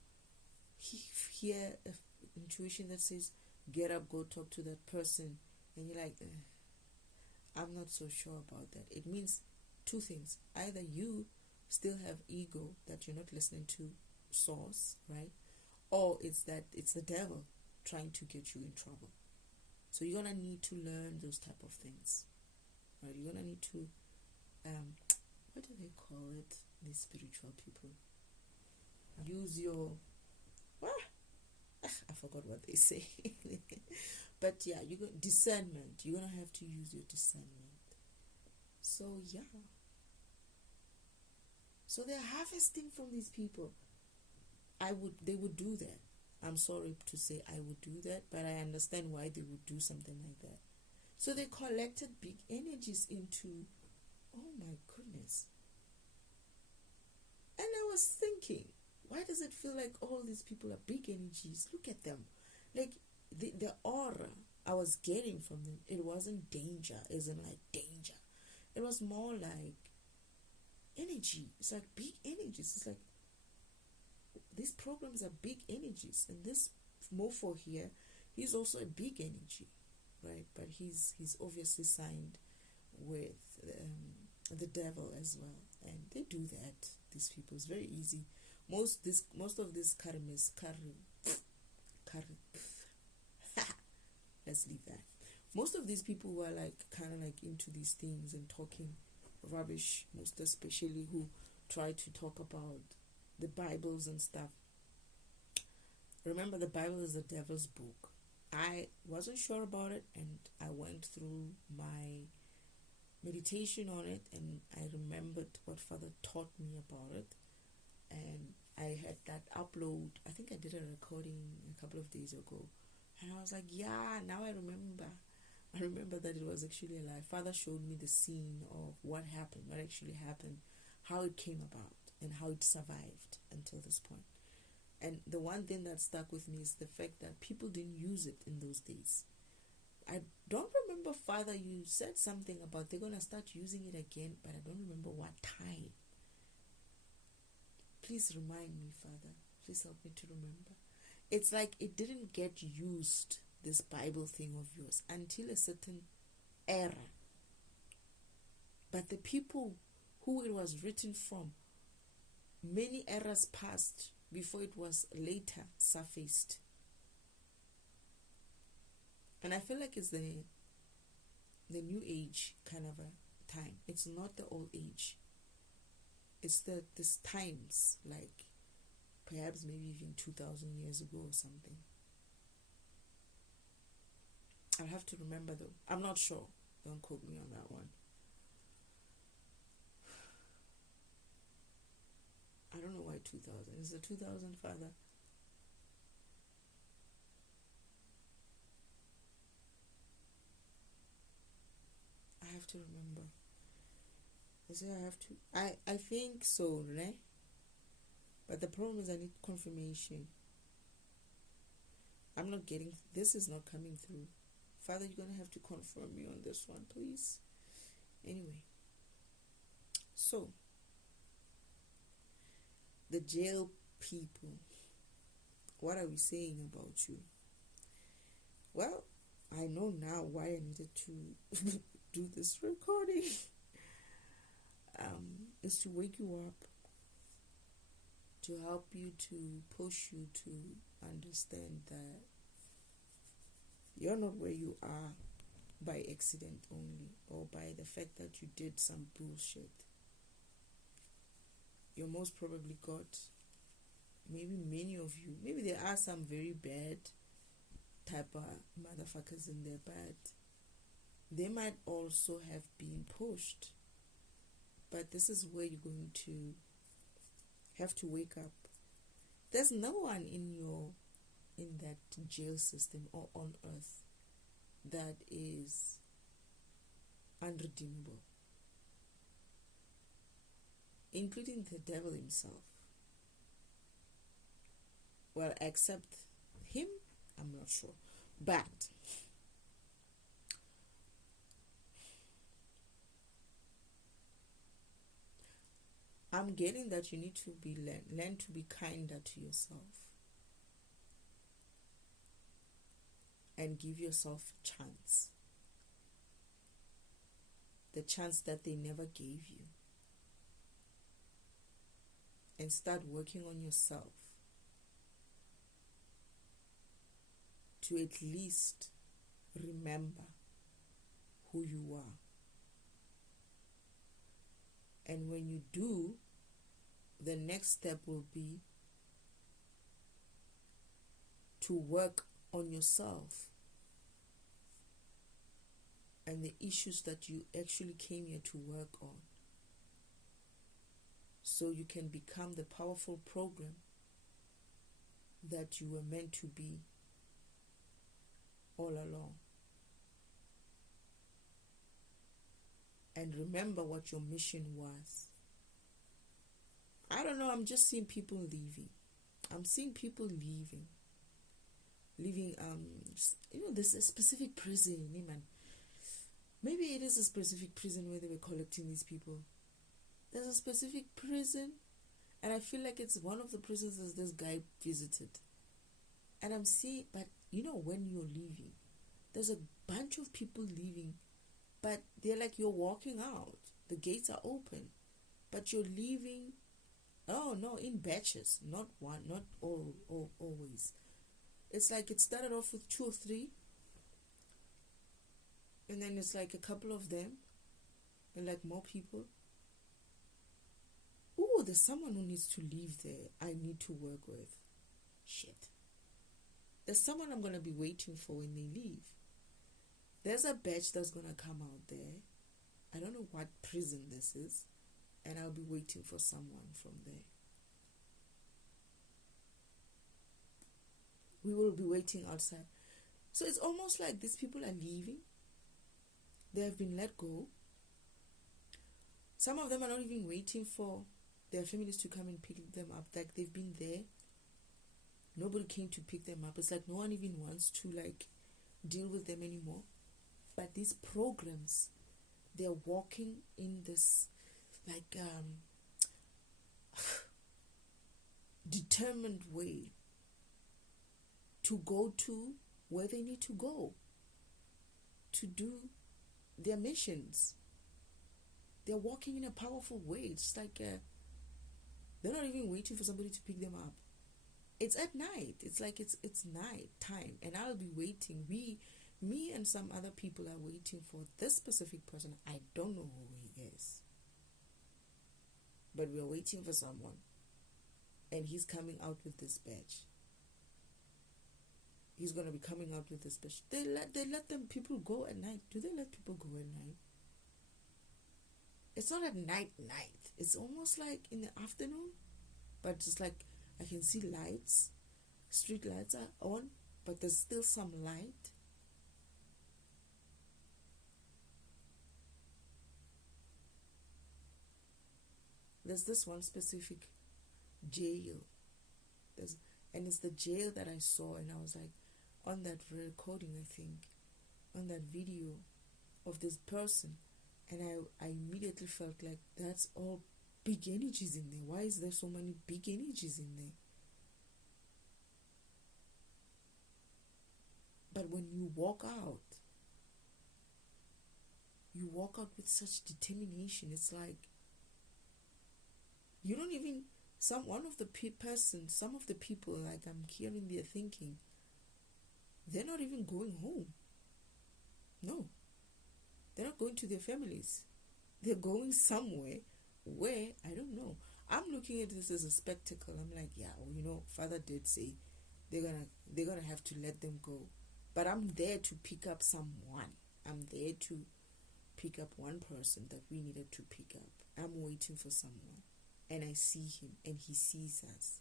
hear an intuition that says, get up, go talk to that person, and you're like, I'm not so sure about that, it means two things. Either you still have ego that you're not listening to source, right? Or it's the devil trying to get you in trouble. So you're gonna need to learn those type of things, right? You're gonna need to what do they call it, these spiritual people? Use your I forgot what they say. But yeah, discernment. You're gonna have to use your discernment. So yeah. So they're harvesting from these people. They would do that. I'm sorry to say I would do that, but I understand why they would do something like that. So they collected big energies into, oh my goodness. And I was thinking, why does it feel like all these people are big energies? Look at them. Like the aura I was getting from them, it wasn't danger, isn't like danger. It was more like energy. It's like big energies. It's like these programs are big energies, and this mofo here, he's also a big energy, right? But he's obviously signed with the devil as well, and they do that. These people, it's very easy most of this let's leave that. Most of these people who are like kind of like into these things and talking rubbish, most especially who try to talk about the Bibles and stuff. Remember, the Bible is the devil's book. I wasn't sure about it, and I went through my meditation on it, and I remembered what Father taught me about it, and I had that upload. I think I did a recording a couple of days ago, and I was like, yeah, now I remember that it was actually a lie. Father showed me the scene of what happened, what actually happened, how it came about, and how it survived until this point. And the one thing that stuck with me is the fact that people didn't use it in those days. I don't remember, Father, you said something about they're going to start using it again, but I don't remember what time. Please remind me, Father. Please help me to remember. It's like it didn't get used, this Bible thing of yours, until a certain era. But the people who it was written from, many eras passed before it was later surfaced. And I feel like it's the new age kind of a time. It's not the old age. It's this times, like perhaps maybe even 2,000 years ago or something. I'll have to remember though. I'm not sure. Don't quote me on that one. I don't know why 2000. Is it 2000, Father? I have to remember. I think so, ne? But the problem is I need confirmation. I'm not getting, this is not coming through. Father, you're going to have to confirm me on this one, please. Anyway. So, the jail people, what are we saying about you? Well, I know now why I needed to do this recording. Is to wake you up, to help you, to push you to understand that you're not where you are by accident only, or by the fact that you did some bullshit. You most probably got, maybe many of you, maybe there are some very bad type of motherfuckers in there, but they might also have been pushed. But this is where you're going to have to wake up. There's no one in that jail system or on earth that is unredeemable, including the devil himself. Well, except him, I'm not sure. But I'm getting that you need to learn to be kinder to yourself and give yourself a chance. The chance that they never gave you. And start working on yourself to at least remember who you are. And when you do, the next step will be to work on yourself and the issues that you actually came here to work on, so you can become the powerful program that you were meant to be all along. And remember what your mission was. I don't know, I'm just seeing people leaving. I'm seeing people leaving, there's a specific prison, man. Maybe it is a specific prison where they were collecting these people. There's a specific prison, and I feel like it's one of the prisons that this guy visited. And I'm seeing, but when you're leaving, there's a bunch of people leaving, but they're like, you're walking out. The gates are open, but you're leaving Oh no, in batches, not one, not all always. It's like it started off with 2 or 3, and then it's like a couple of them, and like more people. Oh, there's someone who needs to leave there. I need to work with. Shit. There's someone I'm gonna be waiting for when they leave. There's a batch that's gonna come out there. I don't know what prison this is, and I'll be waiting for someone from there. We will be waiting outside. So it's almost like these people are leaving. They have been let go. Some of them are not even waiting for their families to come and pick them up. Like they've been there. Nobody came to pick them up. It's like no one even wants to like deal with them anymore. But these programs, they're walking in this like determined way to go to where they need to go to do their missions. They're walking in a powerful way. It's like they're not even waiting for somebody to pick them up. It's at night. It's like it's night time, and I'll be waiting. Me and some other people are waiting for this specific person. I don't know who he is, but we're waiting for someone, and he's coming out with this badge. He's gonna be coming out with this badge. They let them people go at night. Do they let people go at night? It's not at night. It's almost like in the afternoon, but it's like I can see lights. Street lights are on, but there's still some light. There's this one specific jail. And it's the jail that I saw, and I was like, on that recording, I think, on that video of this person, and I immediately felt like that's all big energies in there. Why is there so many big energies in there? But when you walk out with such determination. It's like you don't even some of the people like I'm hearing they're thinking they're not even going home. No, they're not going to their families. They're going somewhere where I don't know. I'm looking at this as a spectacle. I'm like, yeah, well, Father did say they're gonna have to let them go, but I'm there to pick up someone. I'm there to pick up one person that we needed to pick up. I'm waiting for someone, and I see him, and he sees us,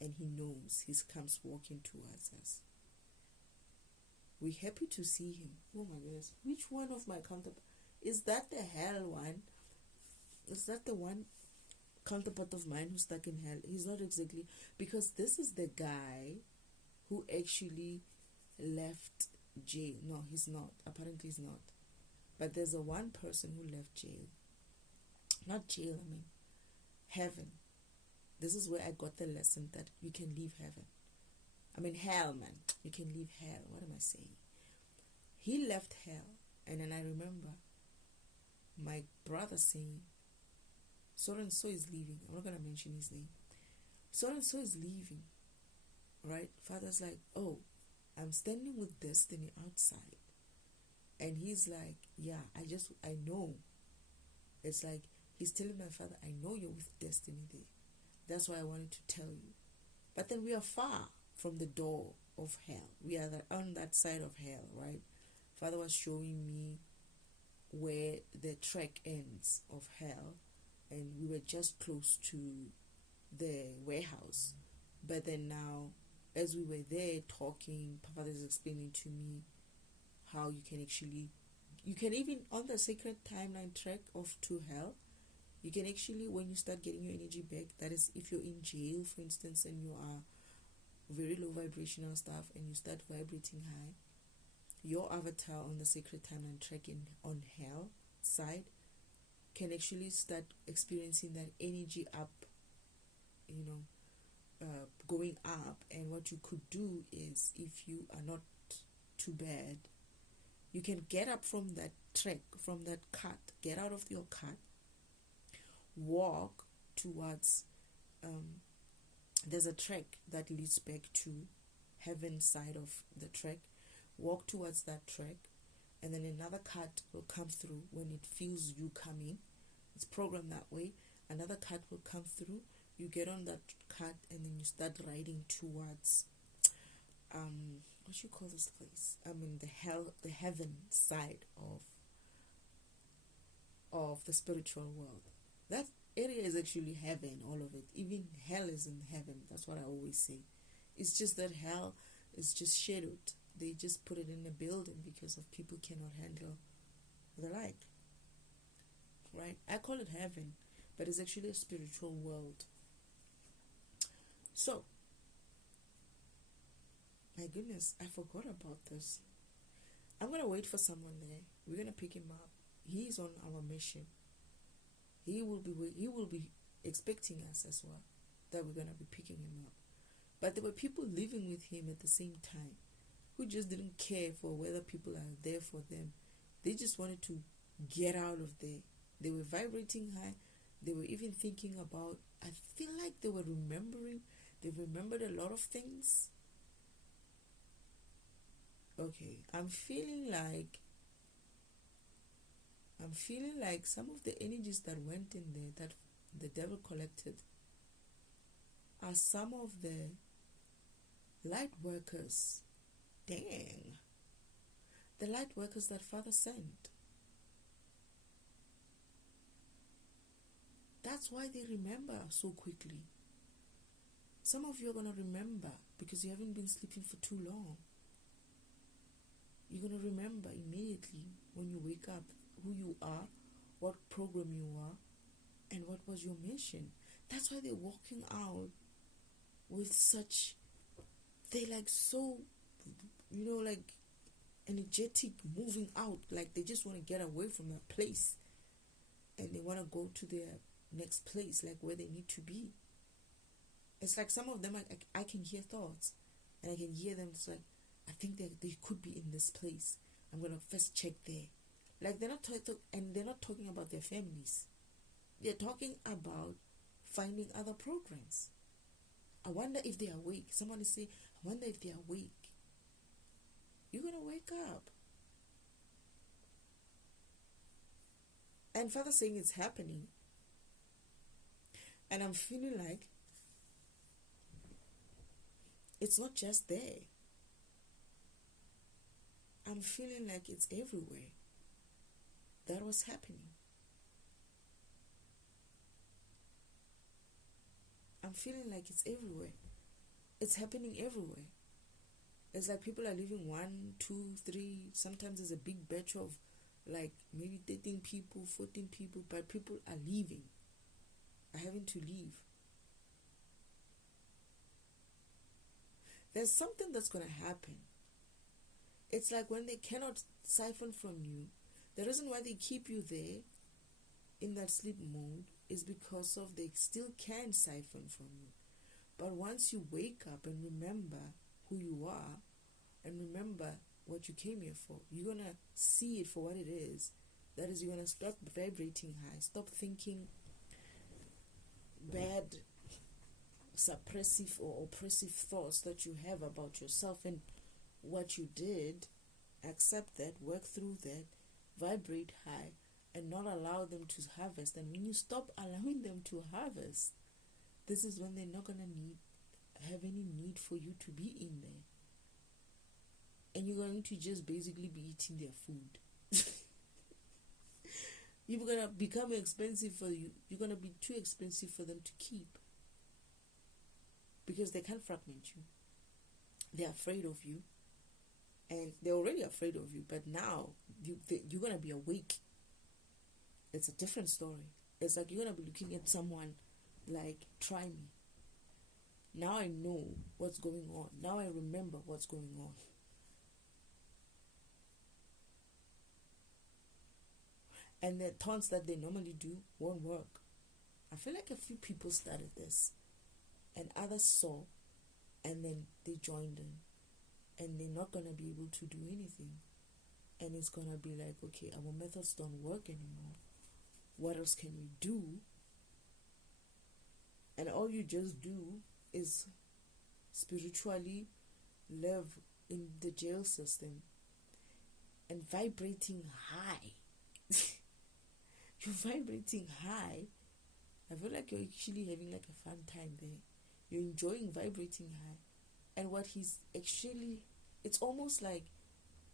and he knows. He comes walking towards us. We're happy to see him. Oh my goodness, which one of my counterparts? Is that the hell one? Is that the one counterpart of mine who's stuck in hell? He's not exactly, because this is the guy who actually left jail. No, he's not. Apparently he's not. But there's a one person who left jail. Not jail, I mean heaven. This is where I got the lesson that you can leave heaven. I mean hell, man. You can leave hell. What am I saying? He left hell. And then I remember my brother saying, so and so is leaving. I'm not going to mention his name. So and so is leaving. Right? Father's like, oh, I'm standing with destiny outside. And he's like, yeah, I know. It's like he's telling my father, I know you're with destiny there. That's why I wanted to tell you. But then we are far from the door of hell. We are on that side of hell, right? Father was showing me where the track ends of hell, and we were just close to the warehouse. But then now, as we were there talking, Papa is explaining to me how you can even on the sacred timeline track of to hell, you can actually, when you start getting your energy back, that is if you're in jail, for instance, and you are very low vibrational stuff and you start vibrating high, your avatar on the sacred timeline track on hell side can actually start experiencing that energy up, going up. And what you could do is, if you are not too bad, you can get up from that track, from that cart, get out of your cart, walk towards there's a track that leads back to heaven side of the track. Walk towards that track, and then another cart will come through when it feels you coming. It's programmed that way. Another cart will come through. You get on that cart, and then you start riding towards what you call this place? The heaven side of the spiritual world. That area is actually heaven, all of it. Even hell is in heaven. That's what I always say. It's just that hell is just shadowed. They just put it in a building because of people cannot handle the light. Right? I call it heaven, but it's actually a spiritual world. So, my goodness, I forgot about this. I'm going to wait for someone there. We're going to pick him up. He's on our mission. He will be expecting us as well, that we're going to be picking him up. But there were people living with him at the same time who just didn't care for whether people are there for them. They just wanted to get out of there. They were vibrating high. They were even thinking about, I feel like they remembered a lot of things. Okay, I'm feeling like some of the energies that went in there, that the devil collected, are some of the light workers. Dang. The light workers that Father sent. That's why they remember so quickly. Some of you are going to remember because you haven't been sleeping for too long. You're going to remember immediately when you wake up who you are, what program you are, and what was your mission. That's why they're walking out with such, they like so, like energetic, moving out, like they just want to get away from that place and they want to go to their next place, like where they need to be. It's like some of them, I can hear thoughts and I can hear them. It's like, I think they could be in this place. I'm going to first check there. Like they're not talking about their families. They're talking about finding other programs. I wonder if they're awake. Someone is saying, I wonder if they're awake. You're going to wake up. And Father's saying it's happening. And I'm feeling like it's not just there. I'm feeling like it's everywhere. That was happening. I'm feeling like it's everywhere. It's happening everywhere. It's like people are leaving 1, 2, 3. Sometimes there's a big batch of like maybe 13 people, 14 people, but people are leaving, are having to leave. There's something that's going to happen. It's like when they cannot siphon from you, the reason why they keep you there in that sleep mode is because of they still can siphon from you. But once you wake up and remember who you are and remember what you came here for, you're going to see it for what it is. That is, you're going to stop vibrating high. Stop thinking bad, suppressive or oppressive thoughts that you have about yourself and what you did. Accept that, work through that, vibrate high, and not allow them to harvest. And when you stop allowing them to harvest, this is when they're not going to have any need for you to be in there. And you're going to just basically be eating their food. You're going to become expensive for you. You're going to be too expensive for them to keep. Because they can't fragment you. They're afraid of you. And they're already afraid of you. But now, you're going to be awake. It's a different story. It's like you're going to be looking at someone like, try me. Now I know what's going on. Now I remember what's going on. And the taunts that they normally do won't work. I feel like a few people started this. And others saw. And then they joined in. And they're not going to be able to do anything. And it's going to be like, okay, our methods don't work anymore. What else can we do? And all you just do is spiritually live in the jail system and vibrating high. You're vibrating high. I feel like you're actually having like a fun time there. You're enjoying vibrating high. And what he's actually, it's almost like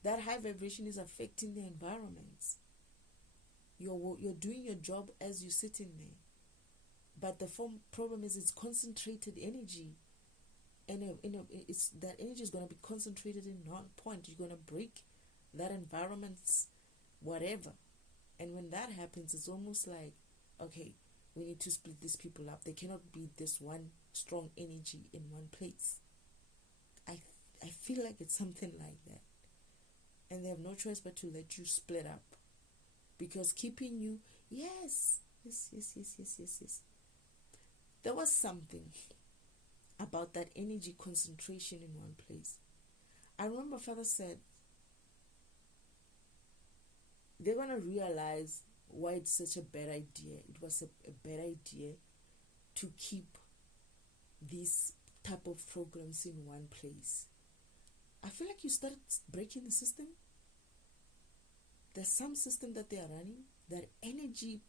that high vibration is affecting the environments. You're doing your job as you're sitting there. But the problem is it's concentrated energy. And it's that energy is going to be concentrated in one point. You're going to break that environment's whatever. And when that happens, it's almost like, okay, we need to split these people up. They cannot be this one strong energy in one place. I feel like it's something like that. And they have no choice but to let you split up. Because keeping you, yes. There was something about that energy concentration in one place. I remember Father said, they're going to realize why it's such a bad idea. It was a bad idea to keep these type of programs in one place. I feel like you started breaking the system. There's some system that they are running, that energy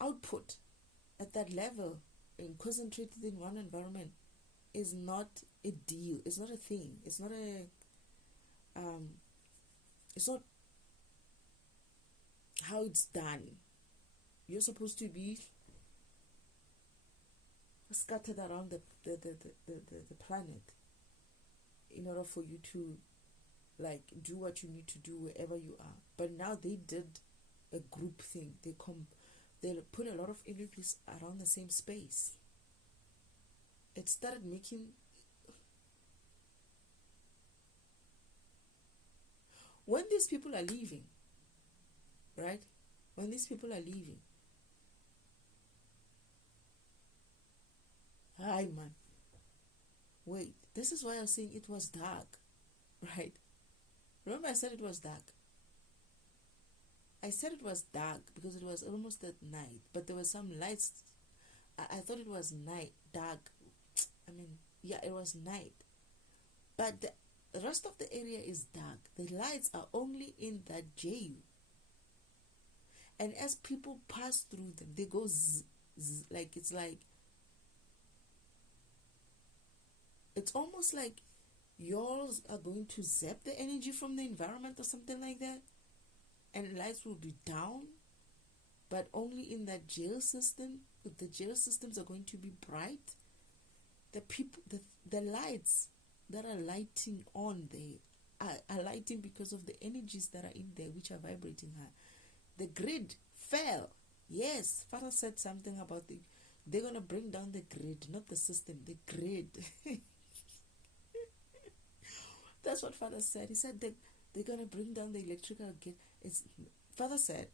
output at that level and concentrated in one environment is not a deal. It's not a thing. It's not how it's done. You're supposed to be scattered around the planet in order for you to like do what you need to do wherever you are. But now they did a group thing. They put a lot of energies around the same space. It started making when these people are leaving, right? When these people are leaving, hi man, wait, this is why I was saying it was dark, right? Remember I said it was dark. I said it was dark because it was almost at night, but there were some lights. I thought it was night, dark. I mean, yeah, it was night. But the rest of the area is dark. The lights are only in that jail. And as people pass through them, they go zzz, zzz, it's almost like yours are going to zap the energy from the environment or something like that. And lights will be down, but only in that jail system. If the jail systems are going to be bright, the lights that are lighting on there are lighting because of the energies that are in there, which are vibrating high. The grid fell. Yes, Father said something about they're going to bring down the grid, not the system, the grid. That's what Father said. He said they're going to bring down the electrical grid. Father said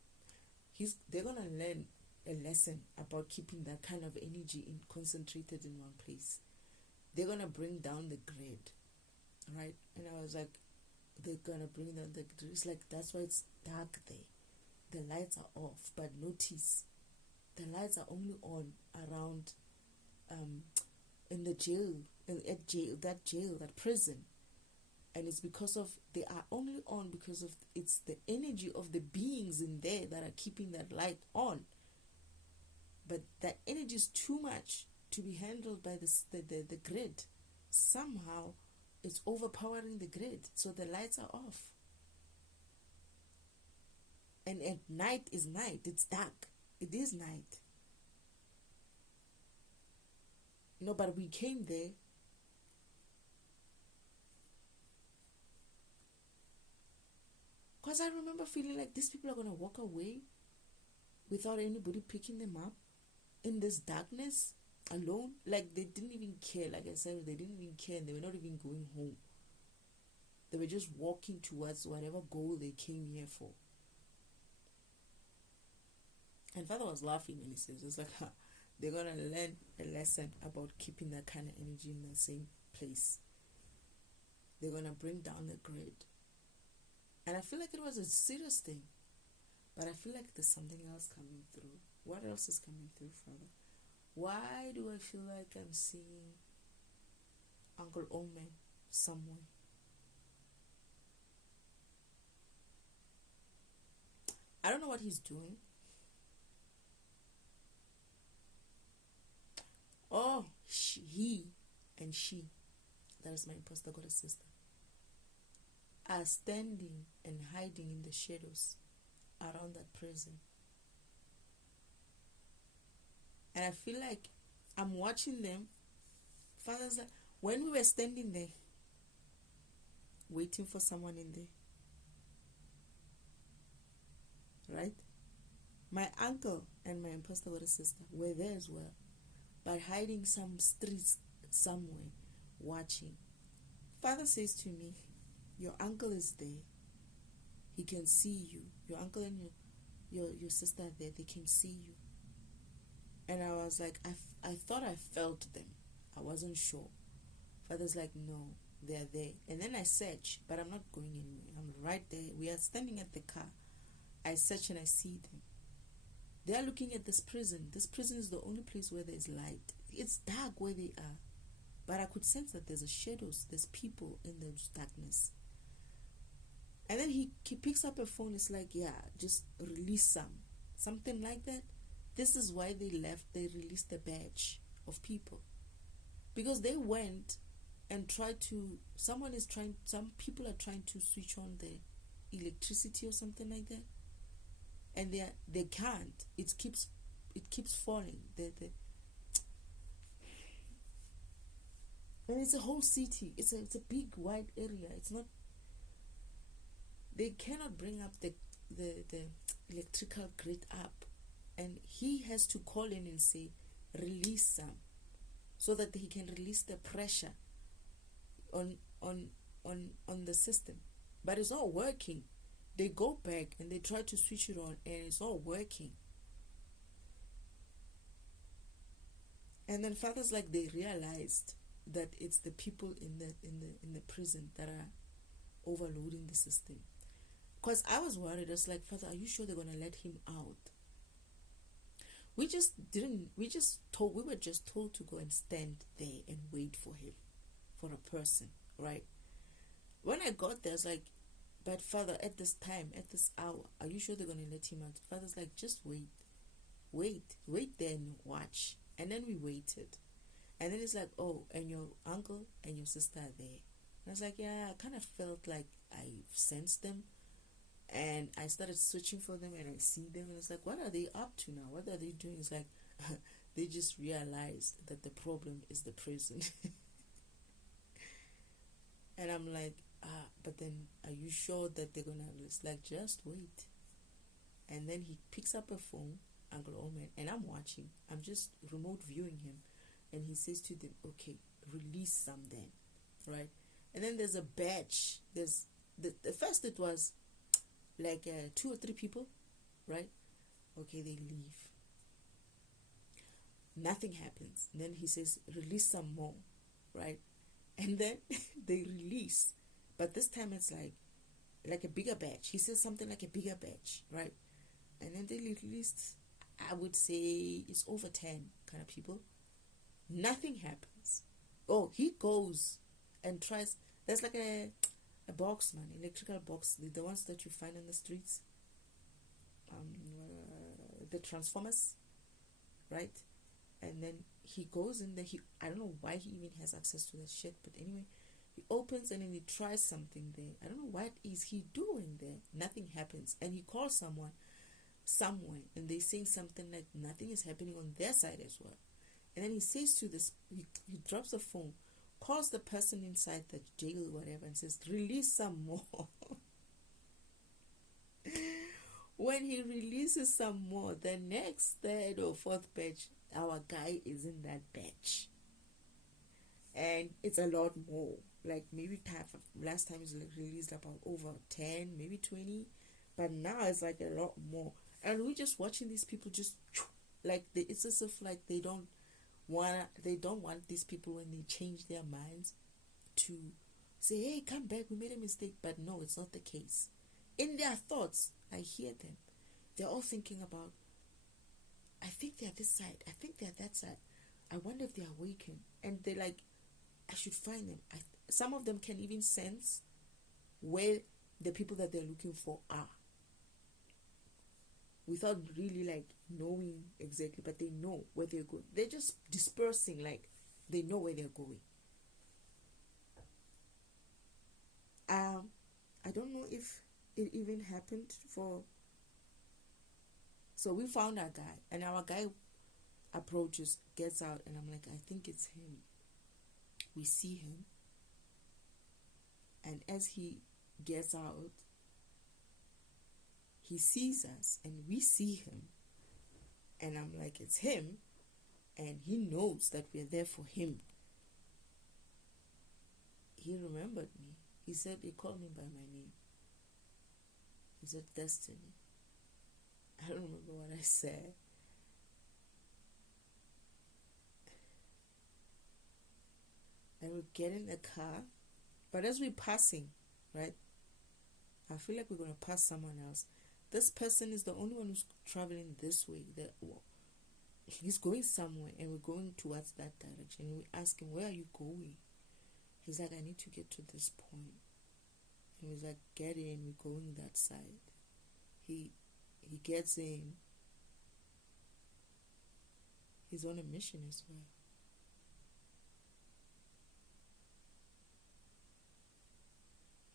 they're going to learn a lesson about keeping that kind of energy concentrated in one place. They're going to bring down the grid, right? And I was like, they're going to bring down the grid. It's like, that's why it's dark there. The lights are off, but notice the lights are only on around in the jail, that prison. And it's because of, they are only on because of, it's the energy of the beings in there that are keeping that light on. But that energy is too much to be handled by the grid. Somehow it's overpowering the grid, so the lights are off. And at night is night. It's dark. It is night. No, but we came there. Because I remember feeling like these people are going to walk away without anybody picking them up in this darkness alone. Like they didn't even care. Like I said, they didn't even care, and they were not even going home. They were just walking towards whatever goal they came here for. And Father was laughing when he says, it's like, they're going to learn a lesson about keeping that kind of energy in the same place. They're going to bring down the grid. And I feel like it was a serious thing. But I feel like there's something else coming through. What else is coming through, Father? Why do I feel like I'm seeing Uncle Omen somewhere? I don't know what he's doing. Oh, he and she, that is my imposter goddess sister, are standing and hiding in the shadows around that prison. And I feel like I'm watching them. Father's like, when we were standing there, waiting for someone in there, right? My uncle and my imposter goddess sister were there as well, but hiding some streets somewhere, watching. Father says to me, your uncle is there. He can see you. Your uncle and your sister are there. They can see you. And I was like, I thought I felt them. I wasn't sure. Father's like, no, they're there. And then I search, but I'm not going anywhere. I'm right there. We are standing at the car. I search and I see them. They are looking at this prison. This prison is the only place where there's light. It's dark where they are. But I could sense that there's a shadows. There's people in the darkness. And then he picks up a phone. It's like, yeah, just release something like that. This is why they left. They released a batch of people. Because they went and tried to, some people are trying to switch on the electricity or something like that. And they can't. It keeps falling. And it's a whole city. It's a big wide area. It's not, they cannot bring up the electrical grid up. And he has to call in and say, release some, so that he can release the pressure on the system. But it's not working. They go back and they try to switch it on, and it's not working. And then Father's like, they realized that it's the people in the prison that are overloading the system. Because I was worried. I was like, Father, are you sure they're gonna let him out? We were just told to go and stand there and wait for him, for a person, right? When I got there, I was like, but Father, at this time, at this hour, are you sure they're going to let him out? Father's like, just wait there and watch. And then we waited. And then it's like, oh, and your uncle and your sister are there. And I was like, yeah, I kind of felt like I sensed them. And I started searching for them, and I see them, and it's like, what are they up to now? What are they doing? It's like, they just realized that the problem is the prison. And I'm like, but then are you sure that they're gonna? It's like, just wait. And then he picks up a phone, Uncle Omen, and I'm watching. I'm just remote viewing him, and he says to them, okay, release some then, right? And then there's a batch. There's the first it was like 2 or 3 people, right? Okay, they leave. Nothing happens. And then he says, release some more, right? And then they release. But this time it's like a bigger batch. He says something like a bigger batch, right? And then they released, I would say it's over 10 kind of people. Nothing happens. Oh, he goes and tries. There's like a box, man, electrical box, the ones that you find on the streets, the transformers, right? And then he goes in there. I don't know why he even has access to that shit, but anyway, he opens and then he tries something there. I don't know what is he doing there. Nothing happens, and he calls someone somewhere, and they saying something like nothing is happening on their side as well. And then he says to this, he drops the phone, calls the person inside the jail or whatever, and says, release some more. When he releases some more, the next 3rd or 4th batch, our guy is in that batch. And it's a lot more. Like maybe last time it released about over 10, maybe 20. But now it's like a lot more. And we're just watching these people just like it's as if like they don't want these people, when they change their minds, to say, hey, come back, we made a mistake. But no, it's not the case. In their thoughts, I hear them. They're all thinking about, I think they're this side. I think they're that side. I wonder if they're awakened. And they're like, I should find them. Some of them can even sense where the people that they're looking for are, without really like knowing exactly, but they know where they're going. They're just dispersing, like they know where they're going. I don't know if it even happened for. So we found our guy, and our guy approaches, gets out, and I'm like, I think it's him. We see him, and as he gets out, he sees us, and we see him, and I'm like, it's him, and he knows that we're there for him. He remembered me. He said, he called me by my name. He said, Destiny. I don't remember what I said. And we get in the car, but as we're passing, right, I feel like we're going to pass someone else. This person is the only one who's traveling this way. He's going somewhere, and we're going towards that direction. And we ask him, where are you going? He's like, I need to get to this point. And he's like, get in, we're going that side. He gets in. He's on a mission as well.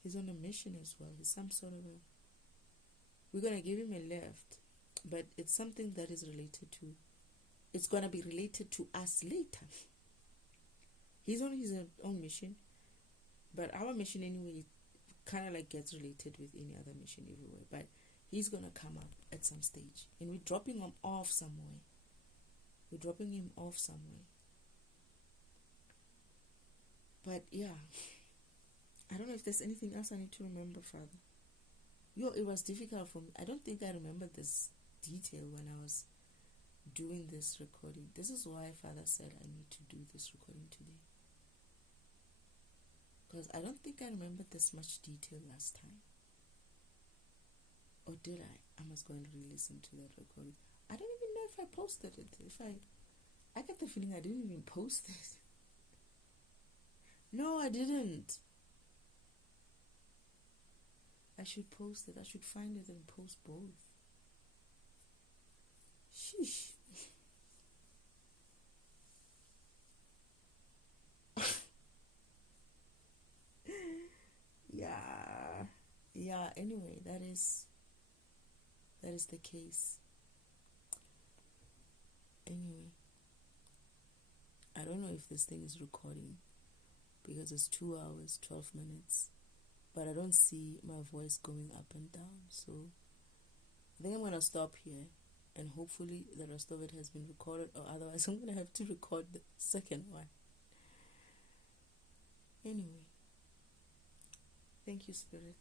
He's on a mission as well. He's some sort of a... We're going to give him a lift, but it's something that is related to... It's going to be related to us later. He's on his own mission, but our mission anyway kind of like gets related with any other mission everywhere. But he's going to come up at some stage, and we're dropping him off somewhere. But yeah, I don't know if there's anything else I need to remember, Father. It was difficult for me. I don't think I remember this detail when I was doing this recording. This is why Father said I need to do this recording today. Because I don't think I remembered this much detail last time. Or did I? I must go and re-listen to that recording. I don't even know if I posted it. I get the feeling I didn't even post it. No, I didn't. I should post it. I should find it and post both. Sheesh. Yeah, anyway, that is the case. Anyway, I don't know if this thing is recording because it's 2 hours, 12 minutes, but I don't see my voice going up and down, so I think I'm going to stop here, and hopefully the rest of it has been recorded, or otherwise I'm going to have to record the second one. Anyway, thank you, Spirit.